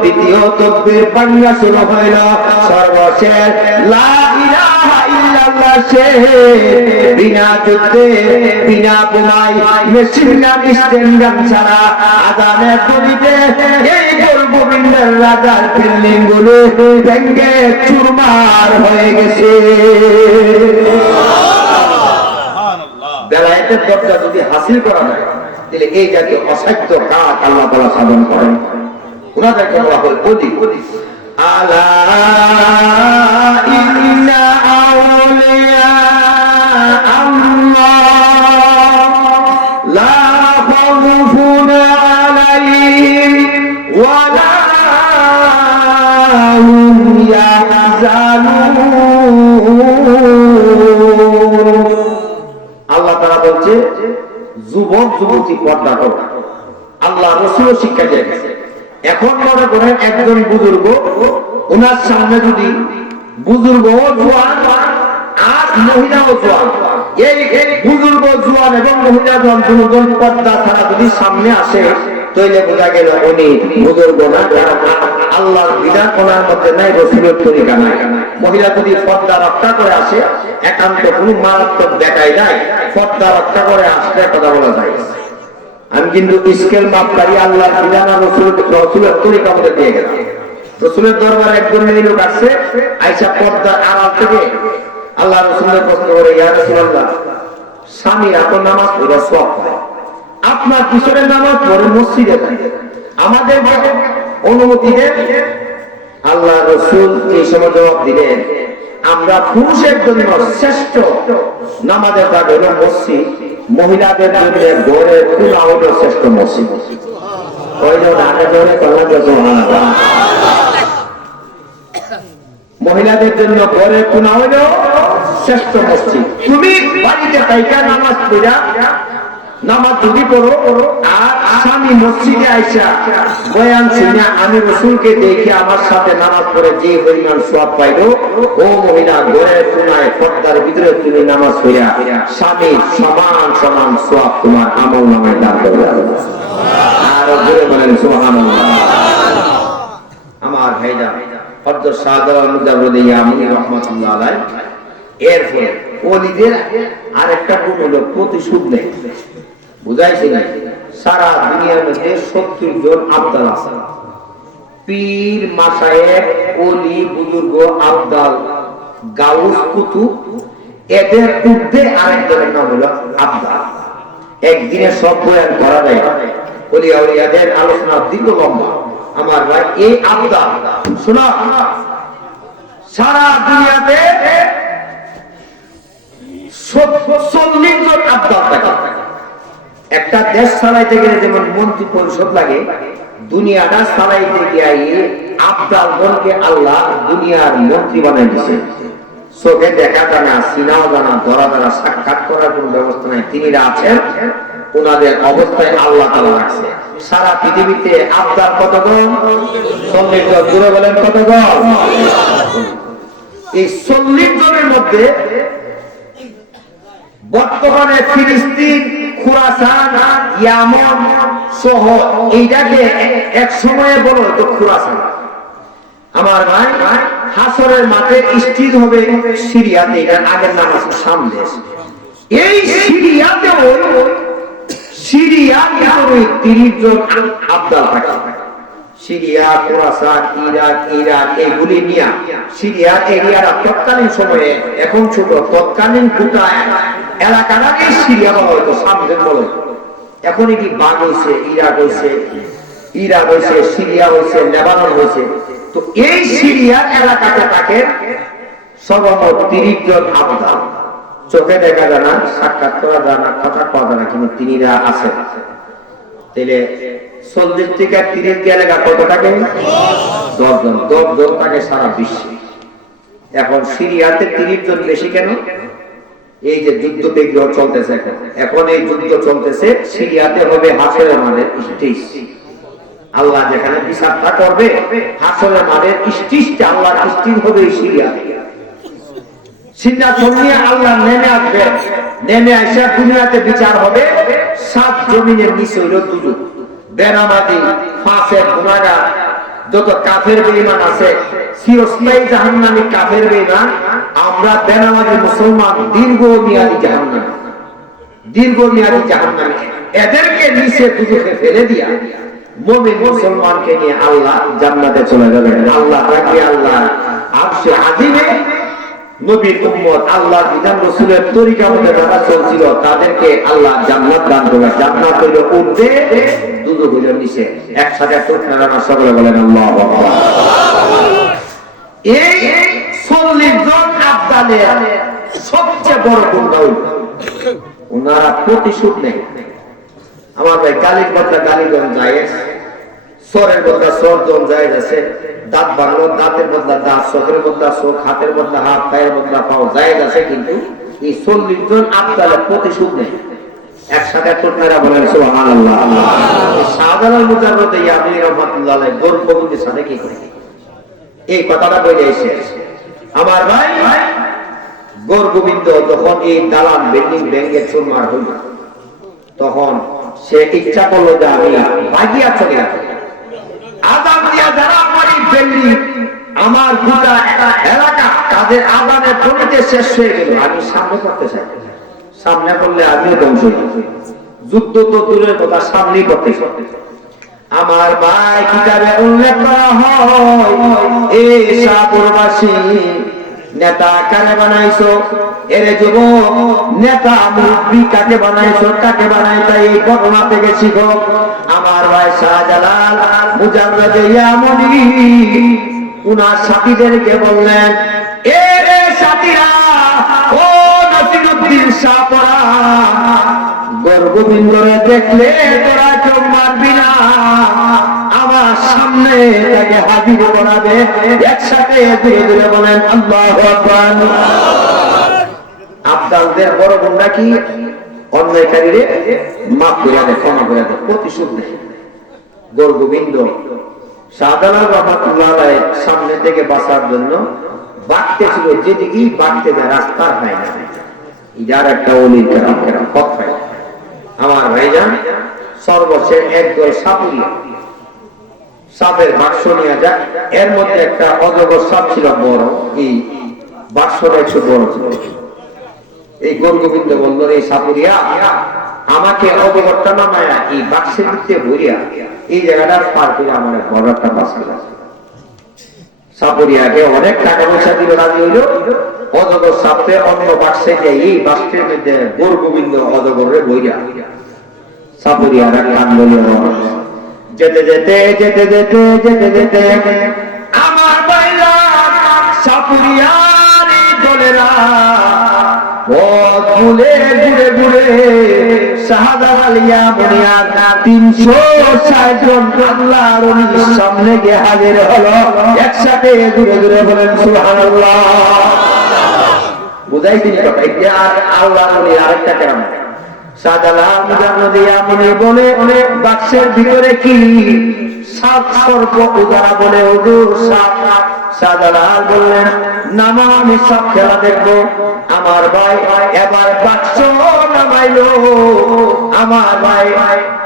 দ্বিতীয় তাকবীর পাঙ্গা শুরু হইল, সর্বশেষ লা ইলাহা ইল্লাল্লাহ সে বিনা যুদ্ধে বিনা বোমায় মেশিন গান স্ট্যান্ডার্ড ছাড়া আযানের ধ্বনিতে এই গোবিন্দের রাজার বিল্ডিং গুলো ভেঙে চুরমার হয়ে গেছে। বেলায়েতের দরজা যদি হাসিল করা যায়, তাহলে এই জাতীয় অসাধ্য কাজ আল্লাহ তাআলা সাধন করেন। ওনাদেরকে বলা হয় ওলি। আলা ইন্না আউলিয়া আল্লাহ লা খাউফুন আলাইহিম ওয়া লা হুম ইয়াহজানুন। আল্লাহ তাআলা বলছে, যুবক যুবতী পর্দা করো। আল্লাহ রাসূল শিক্ষা দিয়েছে। এখন মনে করেন একজন বুজুর্গ, ওনার সামনে যদি বুজুর্গ জোয়ান আর মহিলাও জোয়ান, এই বুজুর্গ জোয়ান এবং মহিলা জোয়ান দুজন পর্দা ছাড়া যদি সামনে আসে, তাইলে বোঝা গেল উনি বুজুর্গ না। আল্লাহর বিধান ওনার মধ্যে নাই, রাসূলের তরিকা নাই। মহিলা যদি পর্দা রক্ষা করে আসে, একান্ত কোনো মারাত্মক দেখায় নাই, পর্দা রক্ষা করে আসলে কথা বলা যায়। আমি কিন্তু স্কেল মাপকারী আল্লাহর বিধান আর রাসূলের তরিকা মধ্যে দিয়ে গেলাম। রাসূলের দরবারে একজন মেয়ে লোক আসছে, আয়েশা পর্দার আড়াল থেকে আল্লাহ রাসূলের প্রশ্ন করে, ইয়া রাসূলুল্লাহ, স্বামী এত নামাজ পড়ে সওয়াব পায়, আপনার পিছনে নামাজ পড়ে মসজিদে যায়, আমাদের অনুমতি দেন? আল্লাহ রাসূল এই সময় জবাব দিলেন, আমরা পুরুষের জন্য শ্রেষ্ঠ নামাজের জায়গা হলো মসজিদ, মহিলাদের জন্য ঘরের কোণা হলো শ্রেষ্ঠ মসজিদ। মহিলাদের জন্য ঘরের কোণা হলো শ্রেষ্ঠ মসজিদ। তুমি বাড়িতে তাইকা নামাজ পড়া, নামাজ যদি পড়ো আর স্বামী মসজিদে আইসা বয়ান শুনে আমি রাসূলকে দেখে আমার সাথে নামাজ পড়ে যে পরিমাণ সওয়াব পাইলো, ও মহিলা ঘরের কোণায় পর্দার ভিতরে তুমি নামাজ পড়া স্বামী সমান সমান সওয়াব তোমার আমলনামায় দান করবে আল্লাহ। আর জোরে বলেন সুবহানাল্লাহ। আমার ভাইরা হযরত শাহজালাল মুজাররদে ইয়ামানি রাহমাতুল্লাহ আলাইহি এরপরে ওলিদের আরেকটা গুণ হলো প্রতিশোধ নেই। বুঝাইছি না? সারা দুনিয়ার মধ্যে 70 জন আব্দাল আছে, পীর মাশায়েখ ওলি বুজুর্গ আব্দাল গাউস কুতুব, এদের ঊর্ধ্বে আরেকজনের নাম হলো আব্দাল। একদিনে সব বয়ান করা যায় না, ওলি আউলিয়াদের আলোচনা দীর্ঘ লম্বা। আমার ভাই এই আব্দাল শোনা, সারা দুনিয়াতে 40 জন আব্দাল থাকে। একটা দেশ চালাইতে গেলে যেমন মন্ত্রী পরিষদ লাগে, দুনিয়াটা চালাইতে গিয়ে আব্দালগণকে আল্লাহ দুনিয়ার মন্ত্রী বানাই দিয়েছে। চোখে দেখা জানা, সিনাও জানা, ধরা ধরা সাক্ষাৎ করার কোন ব্যবস্থা নাই, তিনিরা আছেন, ওনাদের অবস্থায় আল্লাহ তাআলা রাখছে। সারা পৃথিবীতে আব্দাল কতজন? 40 জন। জুড়ে বলেন কতজন? এই 40 জনের মধ্যে বর্তমানে ফিলিস্তিন, খুরাসান, ইয়ামান সহ এইটাকে এক সময়ে বলো তো খুরাসান। আমার ভাই হাসরের মাঠে স্থির হবে সিরিয়াতে, এটার আগের নাম আছে শাম দেশ। এই সিরিয়াতেও সিরিয়া 30 জন আব্দাল থাকে। সিরিয়া, খুরাসান, ইরাক এগুলি নিয়ে সিরিয়ার এরিয়ারা তৎকালীন সময়ে, এখন ছোট, তৎকালীন গোটা এলাকাটাকে সিরিয়া বলা হয়তো, সামনে বলা হতো। এখন এটি বাগ হয়েছে, ইরাক হয়েছে, সিরিয়া হয়েছে, লেবানন হয়েছে। তো এই সিরিয়ার এলাকাতে থাকে সর্বমোট 30 জন আব্দাল। চোখে দেখা যায় না, সাক্ষাৎ করা যায় না, কথা কওয়া যায় না, কিন্তু তিনিরা আছেন। তাহলে 40 থেকে 30 গেলে কত থাকে? 10 জন। 10 জন থাকে সারা বিশ্বে। এখন সিরিয়াতে 30 জন বেশি কেন? এই যে যুদ্ধ বিগ্রহ চলতেছে, এখন এই যুদ্ধ চলতেছে, সিরিয়াতে হবে হাসরের মাঠের স্টেজ। আল্লাহ যেখানে বিচারটা করবে, হাসরের মাঠের স্টেজটা আল্লাহর স্টেজ হবে এই সিরিয়াতে। সিদ্ধান্ত নিয়ে আল্লাহ নেমে আসবে, নেমে এসে দুনিয়াতে বিচার হবে। 7 জমিনের নিচে হইল দুজক, বেনামাজি, ফাসেক, গুনাহগার, যত কাফের বেঈমান আছে, চিরস্থায়ী জাহান্নামী কাফের বেঈমান, আমরা বেনামাজি মুসলমান দীর্ঘমেয়াদী জাহান্নামী, এদেরকে নিচে দুজকে ফেলে দিয়া মুমিন মুসলমানকে নিয়ে আল্লাহ জান্নাতে চলে যাবেন। আল্লাহ থাকবে আল্লাহ আরশে আজিমে। নবীর উম্মত আল্লাহর বিধান রাসূলের তরিকা মতে যারা চলছিল, তাদেরকে আল্লাহ জান্নাত দান করবে। জান্নাত হইল ঊর্ধ্বে, দুজক হইল নিচে। একসাথে তোমরা সকলে বলেন আল্লাহু আকবার। এই 40 জন আব্দালের সবচেয়ে বড় গুণ হইল ওনারা প্রতিশোধ নেই। আমার ভাই গালির বদলা গালি দেন জায়েজ, সরের বদলা সর দেন জায়েজ আছে, দাঁত ভাঙলো দাঁতের বদলা দাঁত, চোখের বদলা চোখ, হাতের বদলা হাত, পায়ের বদলা পাও, জায়েজ আছে। কিন্তু এই 40 জন আব্দালের প্রতিশোধ নেই। একসাথে তোমরা বলেন সুবহানাল্লাহ। শাহজালাল মুজাররদে ইয়ামানি রাহমাতুল্লাহ আলাইহি গর্ববন্দির সাথে কি করে এই কথাটা বলে এসে, আমার ভাই গর্ববিন্দ যখন এই দালান বিল্ডিং ব্যাংকের চুরমার হইল, তখন সে ইচ্ছা করলো যে আমি ভাগিয়া চলে আসি। আযান দিয়া যারা আমার এই বিল্ডিং, আমার গোটা এলাকা, তাদের আযানের ধ্বনিতে শেষ হয়ে গেল, আমি সামনে করতে চাই। সামনে করলে আমিও ধ্বংস হই। যুদ্ধ তো দূরের কথা, সামনেই করতে চাই। আমার ভাই কিতাবে উল্লেখ করা হয়, এই শাহপুরবাসী নেতা কারে বানাইছো? এরে যুবক, নেতা মুরব্বি কাকে বানাইছো? কাকে বানাইছো? এই ঘটনা থেকে শিখো। আমার ভাই শাহজালাল মুজাররদে ইয়ামানি উনার সাথীদেরকে বললেন, এ রে সাথীরা, ও নাসিরউদ্দিন শাহপরা, গর্ববিন্দরে দেখলে তোরা চোখ মারবি না, আমার সামনে তাকে হাজির করাবে। একসাথে ধীরে ধীরে বলেন আল্লাহু আকবার। আব্দালদের বড় গুণটা কি? অন্যায়কারীরে মাফ করে দেয়, ক্ষমা করে দেয়, প্রতিশোধ নেয়। গর্ববিন্দ শাহজালাল রাহমাতুল্লাহ আলাইহি সামনে থেকে বাঁচার জন্য বাঁকতে ছিল, যেদিকেই বাঁকতে দেয় রাস্তা হয় না। ইদার একটা ওলির কেরাম পথ হয়। আমার ভাইজান, সর্বশেষ একদল সাপুরিয়া সাপের বাক্স নিয়ে যায়, এর মধ্যে একটা অজগর সাপ ছিল বড়, এই বাক্সটা একটু বড় ছিল। এই গোবিন্দ বলল, এই সাপুরিয়া আমাকে অজগরটা নামায়া এই বাক্সের দিতে ভরিয়া এই জায়গাটা পার করে আমার বড় একটা বাস করে সাপুরিয়াকে অনেক টাকা পয়সা দিল, রাজি হইল। অজগর সাপে অন্য বাক্সে দিয়ে এই বাক্সের মধ্যে গোবিন্দ অজগরের ভরিয়া সাপুরিয়ারা কান বলিয়া যেতে যেতে যেতে যেতে যেতে যেতে আমার বাইরা সাপুরিয়ার দলেরা ঘুরে ঘুরে ঘুরে শাহজালালিয়া মনিয়ার 360 জন আল্লাহর ওলির সামনে গিয়ে হাজির হলো। একসাথে ঘুরে ঘুরে বলেন সুবহানাল্লাহ। বুঝাইছি কথা? এটা আল্লাহর ওলি আরেকটা কেরাম। শাহজালাল মুজাহিদিয়া মনি বলে বাক্সের ভিতরে কি সাপ সর্প উদারা বলে হুজুর সাপ। শাহজালাল বললেন নামা, আমি সব খেলা দেখবো। আমার ভাই এবার বাক্স নামাইলো। আমার ভাই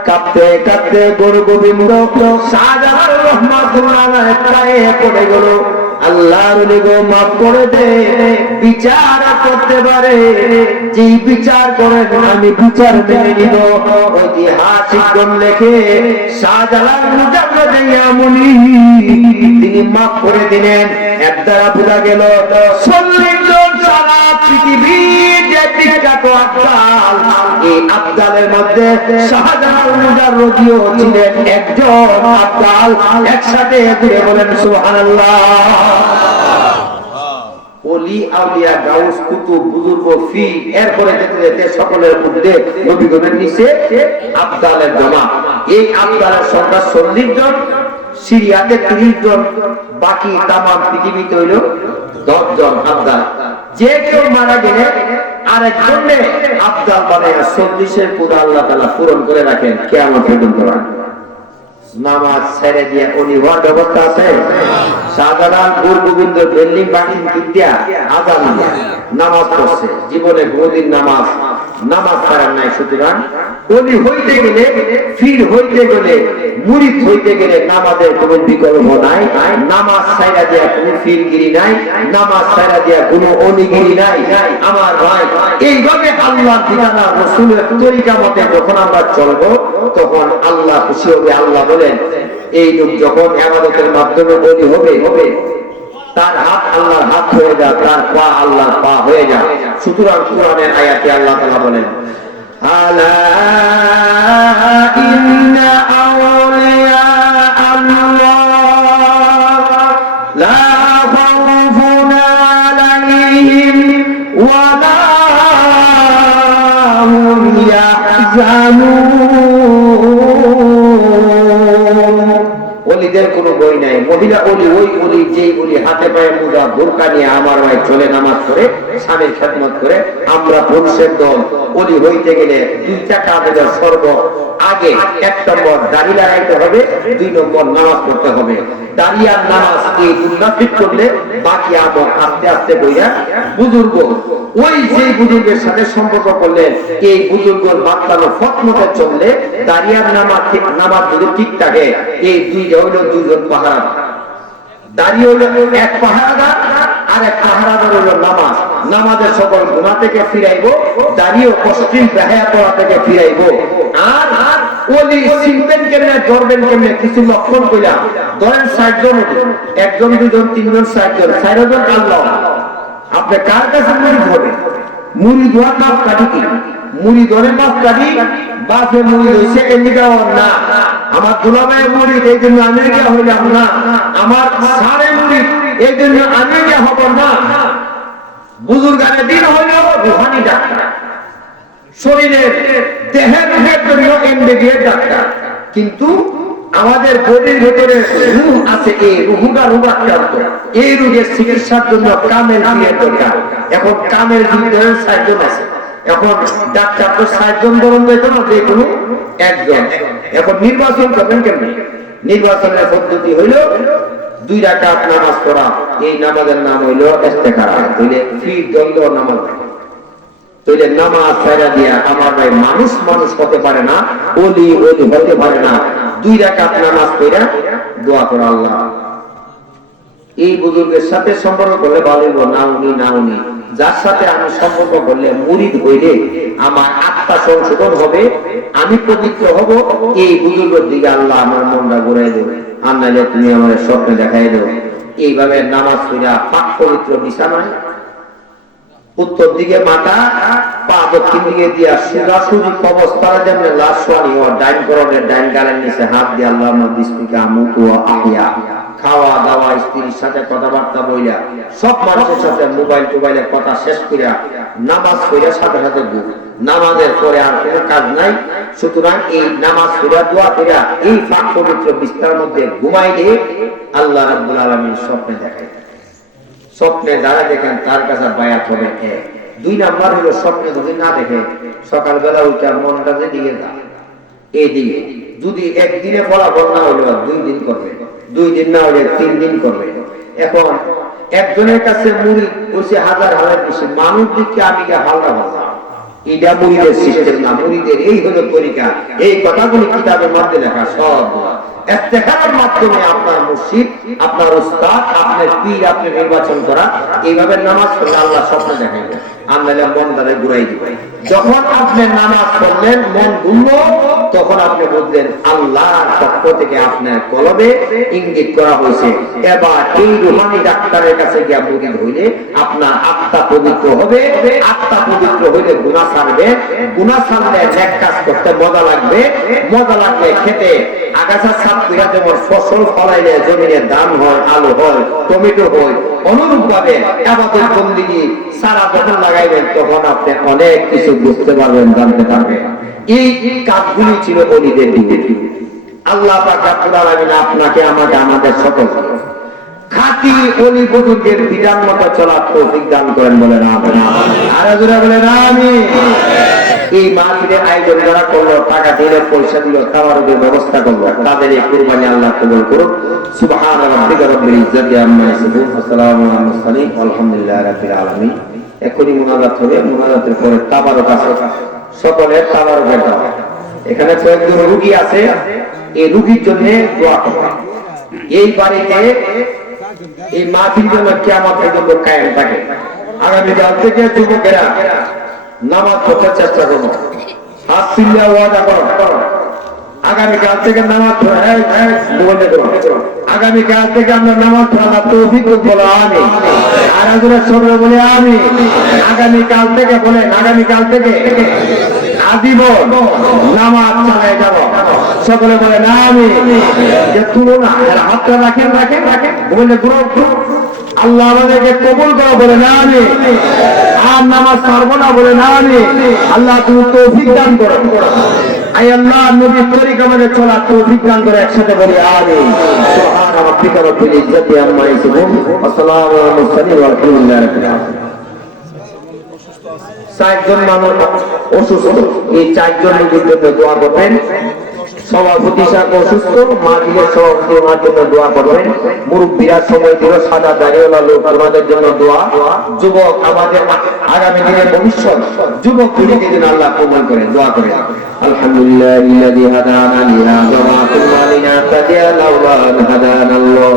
কাঁপতে কাঁপতে গোবিন্দ শাহজালাল রহমাতুল্লাহ আলাইহি পড়ে গেল। আল্লাহর ওলি গো মাফ করে দে, বিচার করতে পারে যে বিচার করেন আমি বিচার মেনে নিব। ঐতিহাসিক গ্রন্থ লেখে শাহজালাল মুজাহিদিয়া মুনি তিনি মাফ করে দিলেন। এর দ্বারা বোঝা গেল 40 জন সারা পৃথিবীর যে বিখ্যাত আব্দাল, এই আব্দালের মধ্যে শাহজালাল মুজাহিদিও ছিলেন একজন আব্দাল। একসাথে ঘুরে বলেন সুবহানাল্লাহ। ওলি আউলিয়া গাউস কুতুব বুজুর্গ ফি এরপরে যেতে যেতে সকলের মধ্যে নবীগণের নিচে আব্দালের জমা। এই আব্দালের সংখ্যা 40 জন, সিরিয়াতে 30 জন, বাকি তাম পৃথিবীতে হইল 10 জন আব্দাল। যে কেউ মারা গেলে আরেকজনে আব্দাল বানায় 40-এর পুরো আল্লাহ তাআলা পূরণ করে রাখেন কিয়ামত পর্যন্ত। নামাজ ছেড়ে দিয়ে উনি হওয়ার ব্যবস্থা আছে। শাহজালাল গোবিন্দ বিল্ডিং বাকি বিদ্যা আজান নামাজ পড়ছে, জীবনে কোনদিন নামাজ পড়েন নাই। সুতরাং ওলি হইতে গেলে, ফির হইতে গেলে, মুরিদ হইতে গেলে নামাজের কোনো বিকল্প নাই। নামাজ ছাইরা দিয়া কোনো ফিরগিরি নাই, নামাজ ছাইরা দিয়া কোনো অলিগিরি নাই। আমার ভাই এইভাবে আল্লাহর বিধান রাসূলের তরিকা মতে যখন আমরা চলবো তখন আল্লাহ খুশি হবে। আল্লাহ বলেন এই লোক যখন ইবাদতের মাধ্যমে ওলি হবে তার হাত আল্লাহর হাত হয়ে যায়, তার পা আল্লাহর পা হয়ে যায়। সুতরাং কোরআনের আয়াতে আল্লাহ তাআলা বলেন আলা ইন্না আউলিয়া আল্লাহ লা খাউফুন আলাইহিম ওয়া লা হুম ইয়াহজানুন। ওলিদের কোনো বই নাই। মহিলা ওলি ওই ওলি যেই ওলি হাতে পায়ে মোজা বোরকা নিয়ে আমার ভাই চলে নামাজ পড়ে স্বামীর খেদমত করে। আমরা পুরুষের দল ওলি হইতে গেলে 2টা কাজের সর্ব আগে 1 নম্বর দাড়ি লাগাইতে হবে, 2 নম্বর নামাজ পড়তে হবে। দাড়ি আর নামাজ এই দুটো ঠিক করলে বাকি আমল আস্তে আস্তে বইয়া বুজুর্গ ওই যেই বুজুর্গের সাথে সম্পর্ক করলে এই বুজুর্গের বাচ্চানো ফতমতে চললে দাড়ি আর নামাজ যদি ঠিক থাকে এই দুইটা হইল 2 জন পাহারাদার। দাড়ি হইল এক পাহারাদার আর এক পাহারাদার হইল নামাজ। নামাজের সকল গুনাহ থেকে ফিরাইবো, দাড়িও অশ্লীল বেহায়া করা থেকে ফিরাইবো। আর ওলি চিনবেন কেমনে, ধরবেন কেমনে কিছু লক্ষণ কইলাম। ধরেন 60 জন, 1 জন 2 জন 3 জন 60 জন 4 জন আল্লাহ। আপনি কার কাছে মুরিদ হবেন? মুরিদ হওয়ার মাপ কাটি কি? মুরিদ হলে মাপ কাটি বাপে মুরিদ হইছে এলিগাও না। আমার দুলাভাই মুরিদ এই জন্য আমি গিয়া হইলাম না। আমার সারে মুরিদ এই জন্য আমি গিয়া হব না। বুজুর্গানের দিন হইল রুহানি ডাক্তার, শরীরের দেহের জন্য এমবিবিএস ডাক্তার। কিন্তু আমাদের বডির ভিতরে রূহ আছে, এই রূহটা রোগাক্রান্ত। এই রোগের চিকিৎসার জন্য কামেল পীরের দরকার। এখন কামেল পীরের 60 জন আছে। এখন ডাক্তার তো 60 জন বরং যেত না, যে কোনো একজন। এখন নির্বাচন করবেন কেমন? নির্বাচনের পদ্ধতি হইল 2 রাকাত নামাজ পড়া। এই নামাজের নাম হইল ইস্তেখারা। তাইলে ফি দ্বন্দ্ব নামাজ, তাইলে নামাজ ছাড়া দিয়া আমার ভাই মানুষ হতে পারে না, ওলি হতে পারে না। 2 রাকাত নামাজ পড়া দোয়া করো আল্লাহ এই বুজুর্গের সাথে সম্পর্ক করলে ভালো হইব, না উনি যার সাথে আমি সম্পর্ক করলে মুরিদ হইলে আমার আত্মা সংশোধন হবে, আমি পবিত্র হব, এই বুজুর্গের দিকে আল্লাহ আমার মনটা ঘুরাই দেবে। আর নাহলে তুমি আমার স্বপ্নে দেখাই দেবো। এইভাবে নামাজ পড়া পাক পবিত্র বিছানায় উত্তর দিকে মাথা, পা দক্ষিণ দিকে দিয়া সোজাসুজি অবস্থায় যেমন লাশওয়ানি ও ডাইন করণের ডাইন গালের নিচে হাত দিয়ে আল্লাহ বিসমিকা মুতু আহিয়া, খাওয়া দাওয়া, স্ত্রীর সাথে কথাবার্তা বইলা, সব মানুষের সাথে মোবাইল টোবাইলে কথা শেষ করিয়া নামাজ পড়া সাথে সাথে ঘুম। নামাজের পরে আর কোনো কাজ নাই। সুতরাং এই নামাজ পড়া দোয়া করিয়া এই পাক পবিত্র বিস্তার মধ্যে ঘুমাইলে আল্লাহ রাব্বুল আলামিন স্বপ্নে দেখায়। স্বপ্নে যারা দেখেন তার কাছে বায়াত হবে। 2 নাম্বার হলো স্বপ্নে যদি না দেখে সকালবেলা উঠে মনটা যেদিকে যায় এইদিকে, যদি একদিনে ফলাফল না হলো 2 দিন করবে, 2 দিন না হলে 3 দিন করবে। এখন একজনের কাছে মুরিদ বসে হাজার বেশি মানুষ দিকে আমি হালকা ভাবলাম, এটা মুরিদের সিস্টেম না। মুরিদের এই হলো তরিকা। এই কথাগুলি কিতাবের মধ্যে লেখা। সব ইস্তেখারার মাধ্যমে আপনার মুর্শিদ, আপনার উস্তাদ, আপনার পীর আপনি নির্বাচন করা। এইভাবে নামাজ পড়লে আল্লাহ স্বপ্ন দেখাইবেন, আল্লাহ মন দ্বারা ঘুরাই দিবেন। যখন আপনি নামাজ পড়লেন মন ঘুরলো, তখন আপনি বুঝলেন আল্লাহর পক্ষ থেকে আপনার কলবে ইঙ্গিত করা হয়েছে। এবার এই রুহানি ডাক্তারের কাছে গিয়া মুরিদ হইলে আপনার আত্মা পবিত্র হবে। আত্মা পবিত্র হইলে গুনাহ ছাড়বে, গুনাহ ছাড়লে নেক কাজ করতে মজা লাগবে, মজা লাগবে খেতে। আগাছা সাপ কইরা যেমন ফসল ফলাইলে জমিনে ধান হয়, আলু হয়, টমেটো হয়, অনুরূপ ভাবে ইবাদত বন্দেগী সারা যখন লাগাইবেন তখন আপনি অনেক কিছু বুঝতে পারবেন, জানতে পারবেন। এই কাজগুলি ছিল ওলিদের ডিউটি। আল্লাহ পাক রব্বুল আলামিন আপনাকে আমাকে আমাদের সকলকে খাঁটি ওলি বুজুর্গের বিধান মতো চলার তৌফিক দান করেন, বলেন আমিন। আর জোরে বলেন আমিন। এই মাহফিলের আয়োজন যারা করলো, টাকা দিল, পয়সা দিল, খাবারের ব্যবস্থা করলো, তাদের এই কুরবানি আল্লাহ কবুল করুন। সুবহান রাব্বিকা রাব্বিল ইজ্জাতি আম্মা ইয়াসিফুন, আসসালামু আলাল মুরসালিন, আলহামদুলিল্লাহি রাব্বিল আলামিন। এখনই মুনাজাত হবে, মুনাজাতের পরে তাবারক আছে, সকলের তাবারকের দাওয়া। এখানে কয়েকজন রোগী আছে, এই রোগীর জন্য দোয়া করবেন। এই বাড়িতে এই মাহফিল যেন কিয়ামত পর্যন্ত কায়েম থাকে। আগামীকাল থেকে যুবকেরা নামাজ পড়তে চেষ্টা করবো, হাত চিল্লা ওয়াদা করো, আগামীকাল থেকে নামাজ আগামীকাল থেকে আমরা নামাজ পড়া তৌফিক বলো আমিন। আর আজরা সবাই বলে আমিন। আগামীকাল থেকে বলেন, আগামীকাল থেকে আজীবন নামাজ চালায় যাব, সকলে বলে না আমি যে তুলনা হাতটা রাখেন রাখেন রাখেন বলে গ্রুপ আল্লাহ আমাদেরকে কবুল করো, বলে না আমি আর নামাজ ছাড়বো না, বলে না আমি আল্লাহ তুমি তৌফিক দান করো। আই আল্লাহ নবীর তরিকা আমাদের চলা তৌফিক দান করে, একসাথে বলি আমিন। সুবহান রাব্বিকা রাব্বিল ইজ্জাতি আম্মা ইয়াসিফুন, আসসালামু আলাল মুরসালিন, আলহামদুলিল্লাহি রাব্বিল আলামিন। 4 জন মানুষ অসুস্থ, এই 4 জন লোকের জন্য দোয়া করবেন। সভাপতি সাহেব অসুস্থ, মাহফিলের সভাপতি ওনার জন্য দোয়া করবেন। মুরব্বীরা সময় দিল, সাদা দাড়িওয়ালা লোক ওনাদের জন্য দোয়া। যুবক আমাদের আগামী দিনের ভবিষ্যৎ, যুবক পিঢ়িকে যেন আল্লাহ কবুল করেন, দোয়া করেন। আলহামদুলিল্লাহি হাদানা লিহাযা ওয়া মা কুন্না লিনাহতাদিয়া লাওলা আন হাদানাল্লাহ।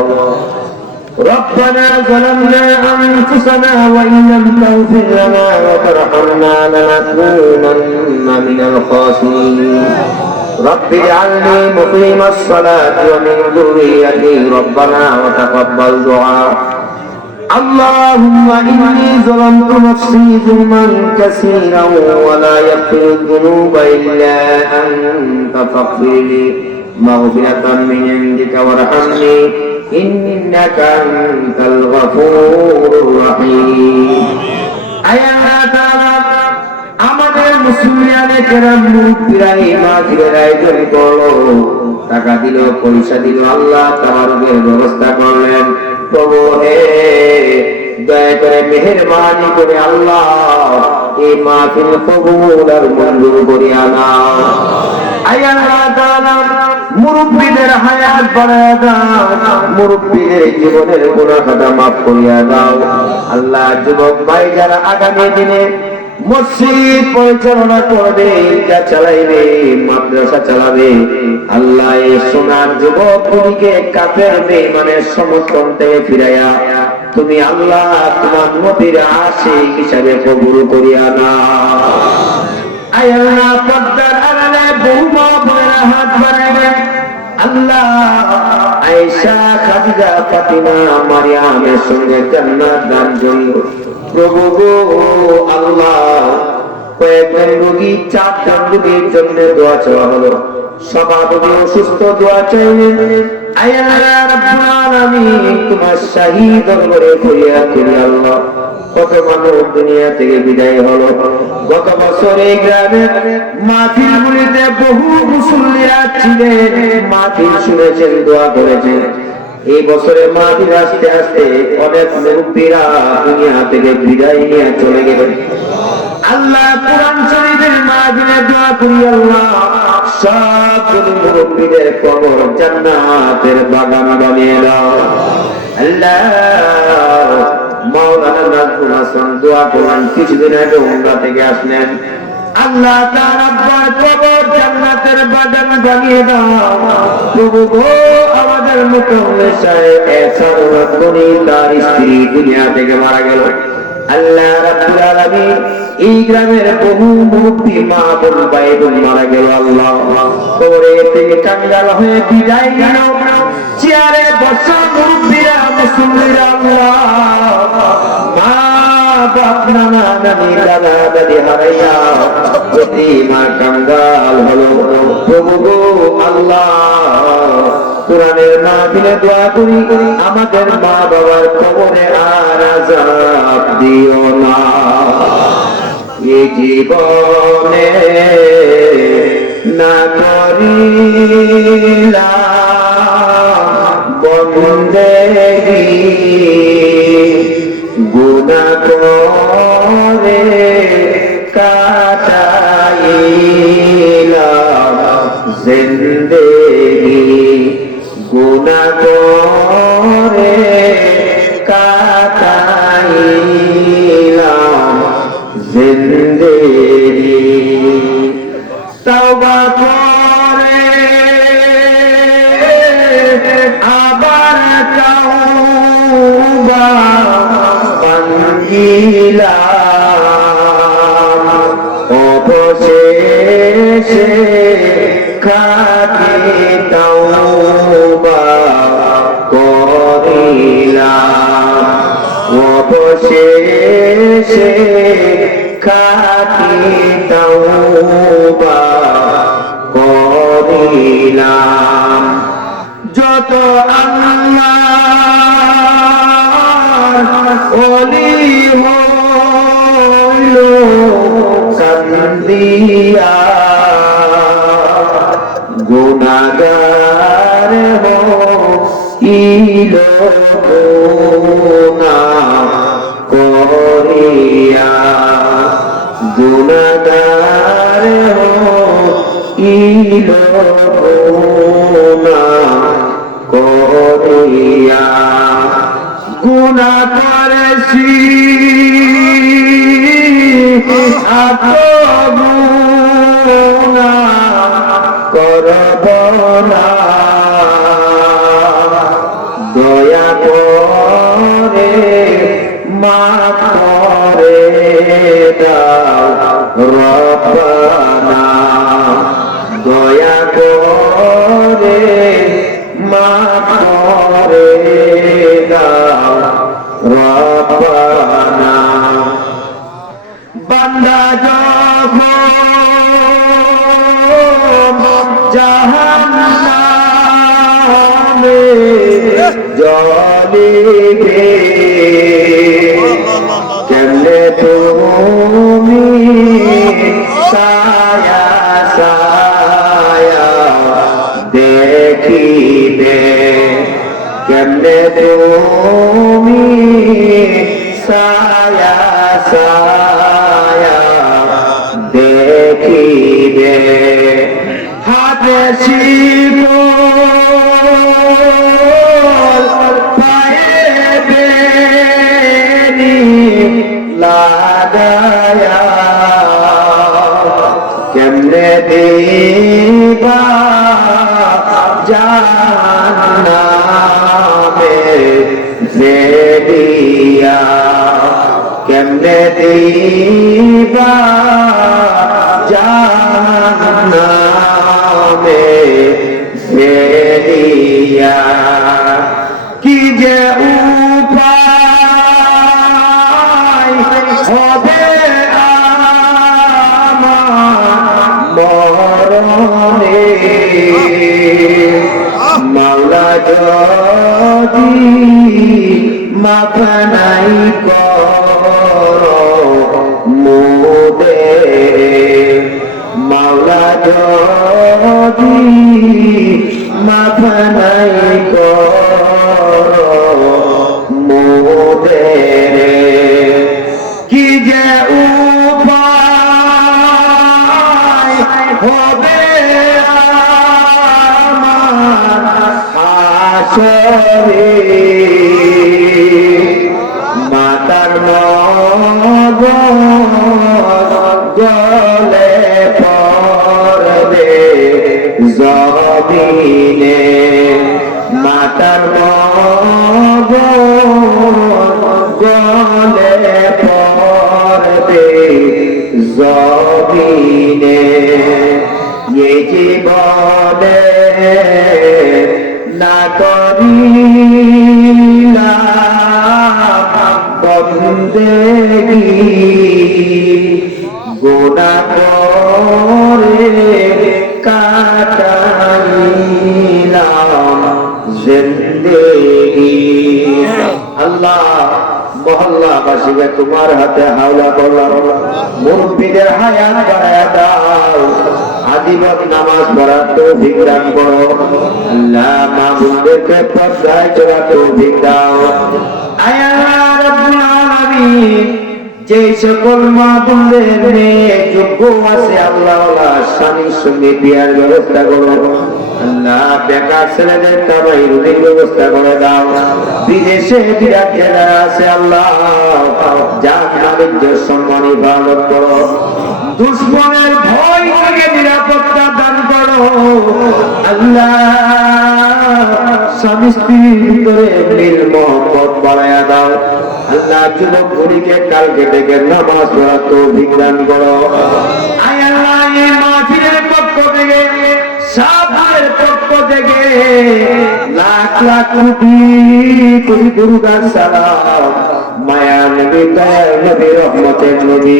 ربنا ظلمنا أنفسنا وإن لم تغفر لنا وترحمنا لنكونن من الخاسرين. رب اجعلني مقيم الصلاة ومن ذريتي ربنا وتقبل دعاء. اللهم إني ظلمت نفسي ظلما كثيرا ولا يغفر الذنوب إلا أنت فاغفر لي مغفرة من عندك وارحمني إنك أنت الغفور الرحيم. আয়া তাআলা আমাদের মুসলিয়ানে কেরাম মুরব্বিরা এই মাহফিলের আয়োজন করলো, টাকা দিল, পয়সা দিল, আল্লাহ তাবারকের ব্যবস্থা করলেন। প্রভু হে, দয়া করে মেহেরবানি করে আল্লাহ এই মাহফিল কবুল আর মঞ্জুর করিয়া নাও। আয়া তাআলা মুরব্বিদের হায়াত বাড়ায়া দাও, মুরব্বিদের জীবনের গুনাহ খাতা মাফ করিয়া দাও। আল্লাহ যুবক ভাই যারা আগামী দিনে মসজিদ পরিচালনা করবে, ঈদগাহ চালাইবে, মাদ্রাসা চালাবে। আল্লাহ এই সোনার যুবকগুলিকে কাফের বেঈমানের সমর্থন থেকে ফিরাইয়া তুমি আল্লাহ তোমার নবীর আশিক হিসাবে কবুল করিয়া নাও। আয় আল্লাহ, পর্দার আড়ালে বহু মা বোনেরা হাত বাড়াইবেন। আল্লাহ, আয়েশা, খাদিজা, ফাতিমা, মারিয়ামের সঙ্গে জান্নাত দান জন্য প্রভু গো আল্লাহ, কয়েকজন রোগী, 4জন রোগীর জন্য দোয়া চাওয়া হলো। সভাপতি অসুস্থ, দোয়া চাইলেন। আয় আল্লাহ রাব্বুল আলামিন, তোমার শাহী দরবারে ফরিয়াদ করি আল্লাহ, কত মানুষ দুনিয়া থেকে বিদায় হলো। গত বছর এই গ্রামের মাহফিলগুলিতে বহু মুসল্লিরা ছিলেন, মাহফিল শুনেছেন, দোয়া করেছেন। এই বছরে মাহফিল আস্তে আস্তে অনেক মুরব্বীরা দুনিয়া থেকে বিদায় নিয়ে চলে গেলেন। আল্লাহ, কোরআন শরীফের মাহফিলে দোয়া করি আল্লাহ, সব মুরব্বীদের কবর জান্নাতের বাগান বানিয়ে দাও। আল্লাহ, মাওলানা নাজমুল হাসান দোয়া করেন, কিছুদিন আগে উমরা থেকে আসলেন। আল্লাহ, তার আব্বার কবর জান্নাতের বাগান বানিয়ে দাও। প্রভু গো, আমাদের মতো তার স্ত্রী দুনিয়া থেকে মারা গেল। আল্লাহ রাব্বুল আলামিন, এই গ্রামের বহু মুরব্বী মা বোন ভাই বোন মারা গেল। আল্লাহ, কবরে থেকে কাঙ্গাল হয়ে বিদায় গেল। চেয়ারে বসা মুরব্বীরা, মুসল্লিরা আল্লাহ, মা বাপ, নানা নানি, দাদা দাদি হারাইয়া প্রতিমা কাঙ্গাল হলো। প্রভু গো আল্লাহ, কোরআনের মাহফিলে দোয়া করি, আমাদের মা বাবার কবরে আর আযাব দিও না। এই জীবনে না করিলাম বন্দেগী, গুনাহ করে কাটাইলাম জিন্দেগী, গুনাহ করে কাটাইলাম জিন্দেগী। তওবা করে আবার তওবা ভাঙ্গিলাম, অবশেষে খাঁটি তওবা করিলাম, অবশেষে খাঁটি তওবা করিলাম। যত আল্লাহর ওলি হইল কান্দিয়া, গুনাহগার হইল গুনাহ করিয়া, গুনাহগার হইল গুনাহ করিয়া। গুনাহ করেছি আত গুনাহ করব না, দয়া করে মাফ করে দাও রব্বানা, দয়া করে মাফ করে দাও রব্বানা। বান্দা যখন জাহান্নামে জ্বলিবে, কেমনে তুমি ছায়া ছায়া দেখিবে, কেমনে তুমি ছায়া ছায়া দেখিবে। হাতে শিকল পায়ে বেনি লাগায়া, কেমনে দিবা জাহান্নামে ফেলিয়া, কেমনে দিবা জাহান্নামে ফেলিয়া, কি যে উপায় হবে মরণে, মাওলা যদি মাফ নাই করো মোদের, মাওলা যদি মাফ নাই করো মোদের, কি যে হবে আমার হাসরে, মাতার গলে পড়বে জমিনে, মাতার গলে পড়বে জমিনে, এই জীবনে না করিলাম বন্দেগী, গুনাহ করে কাটাইলাম জিন্দেগি। আল্লাহ মহল্লাবাসীকে তোমার হাতে হাওলা করলাম, মুরব্বীদের হায়াত বাড়ায়া দাও, আজীবন নামাজ পড়ার তৌফিক দান করো। আল্লাহ মাবুদকে পর্দায় চলার তৌফিক দাও। আয় আল্লাহ রাব্বুল আলামিন, যে সকল মাবুদের মেয়ে যোগ্য আছে আল্লাহ স্বামীর সঙ্গে বিয়ার ব্যবস্থা করো। আল্লাহ বেকার ছেলেদের কামাই রুজির ব্যবস্থা করে দাও। বিদেশে বিরাটে যারা আছে আল্লাহ যাক বাণিজ্য সম্মান ইবাদত করো, দুশ্মনের ভয় থেকে নিরাপত্তা দান করো। আল্লাহ স্বামী স্ত্রীর ভিতরে মিল মহব্বত বাড়ায়া দাও। আল্লাহ যুবক গুলিকে কালকে থেকে নামাজ পড়ার তৌফিক দান করো। আয় আল্লাহ এই মাহফিলের পক্ষ থেকে, সাহাবাদের পক্ষ থেকে লাখ লাখ কোটি কোটি দুরুদ সালাম মায়া নবী দয়ার নবী রহমতের নবী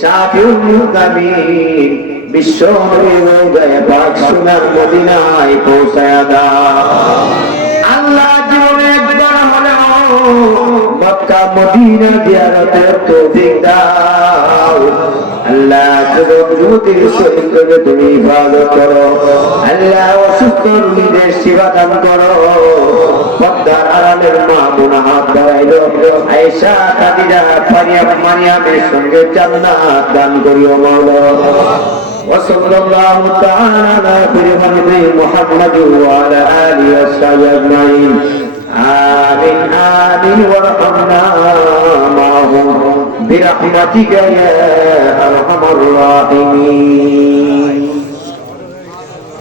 শাফিউল মুতামিন বিশ্ব নবীর রওজায়ে পাক সোনার মদিনায় পৌঁছায়া দাও। আল্লাহ জীবনে একবার হলেও মক্কা মদিনা জিয়ারতের তৌফিক দাও। আল্লাহ যুবতীর শরীরকে তুমি ইবাদত করো। আল্লাহ অসুস্থ রোগীদের সেবা দান করো। পর্দার আড়ালের মা বোনা হাত বাড়াইলো, আয়েশা খাদিজা মারিয়ামের সঙ্গে জান্নাত দান করিও মাওলা। ওয়াসাল্লাল্লাহু তাআলা আলা সাইয়্যিদিনা মুহাম্মাদ ওয়া আলা আলিহি ওয়া সাহবিহি আজমাইন। আমিন আমিন ওয়ারহামনা মাহুম বিরহমাতিকা ইয়া আরহামার রাহিমিন।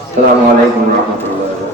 আসসালামু আলাইকুম ওয়া রাহমাতুল্লাহি।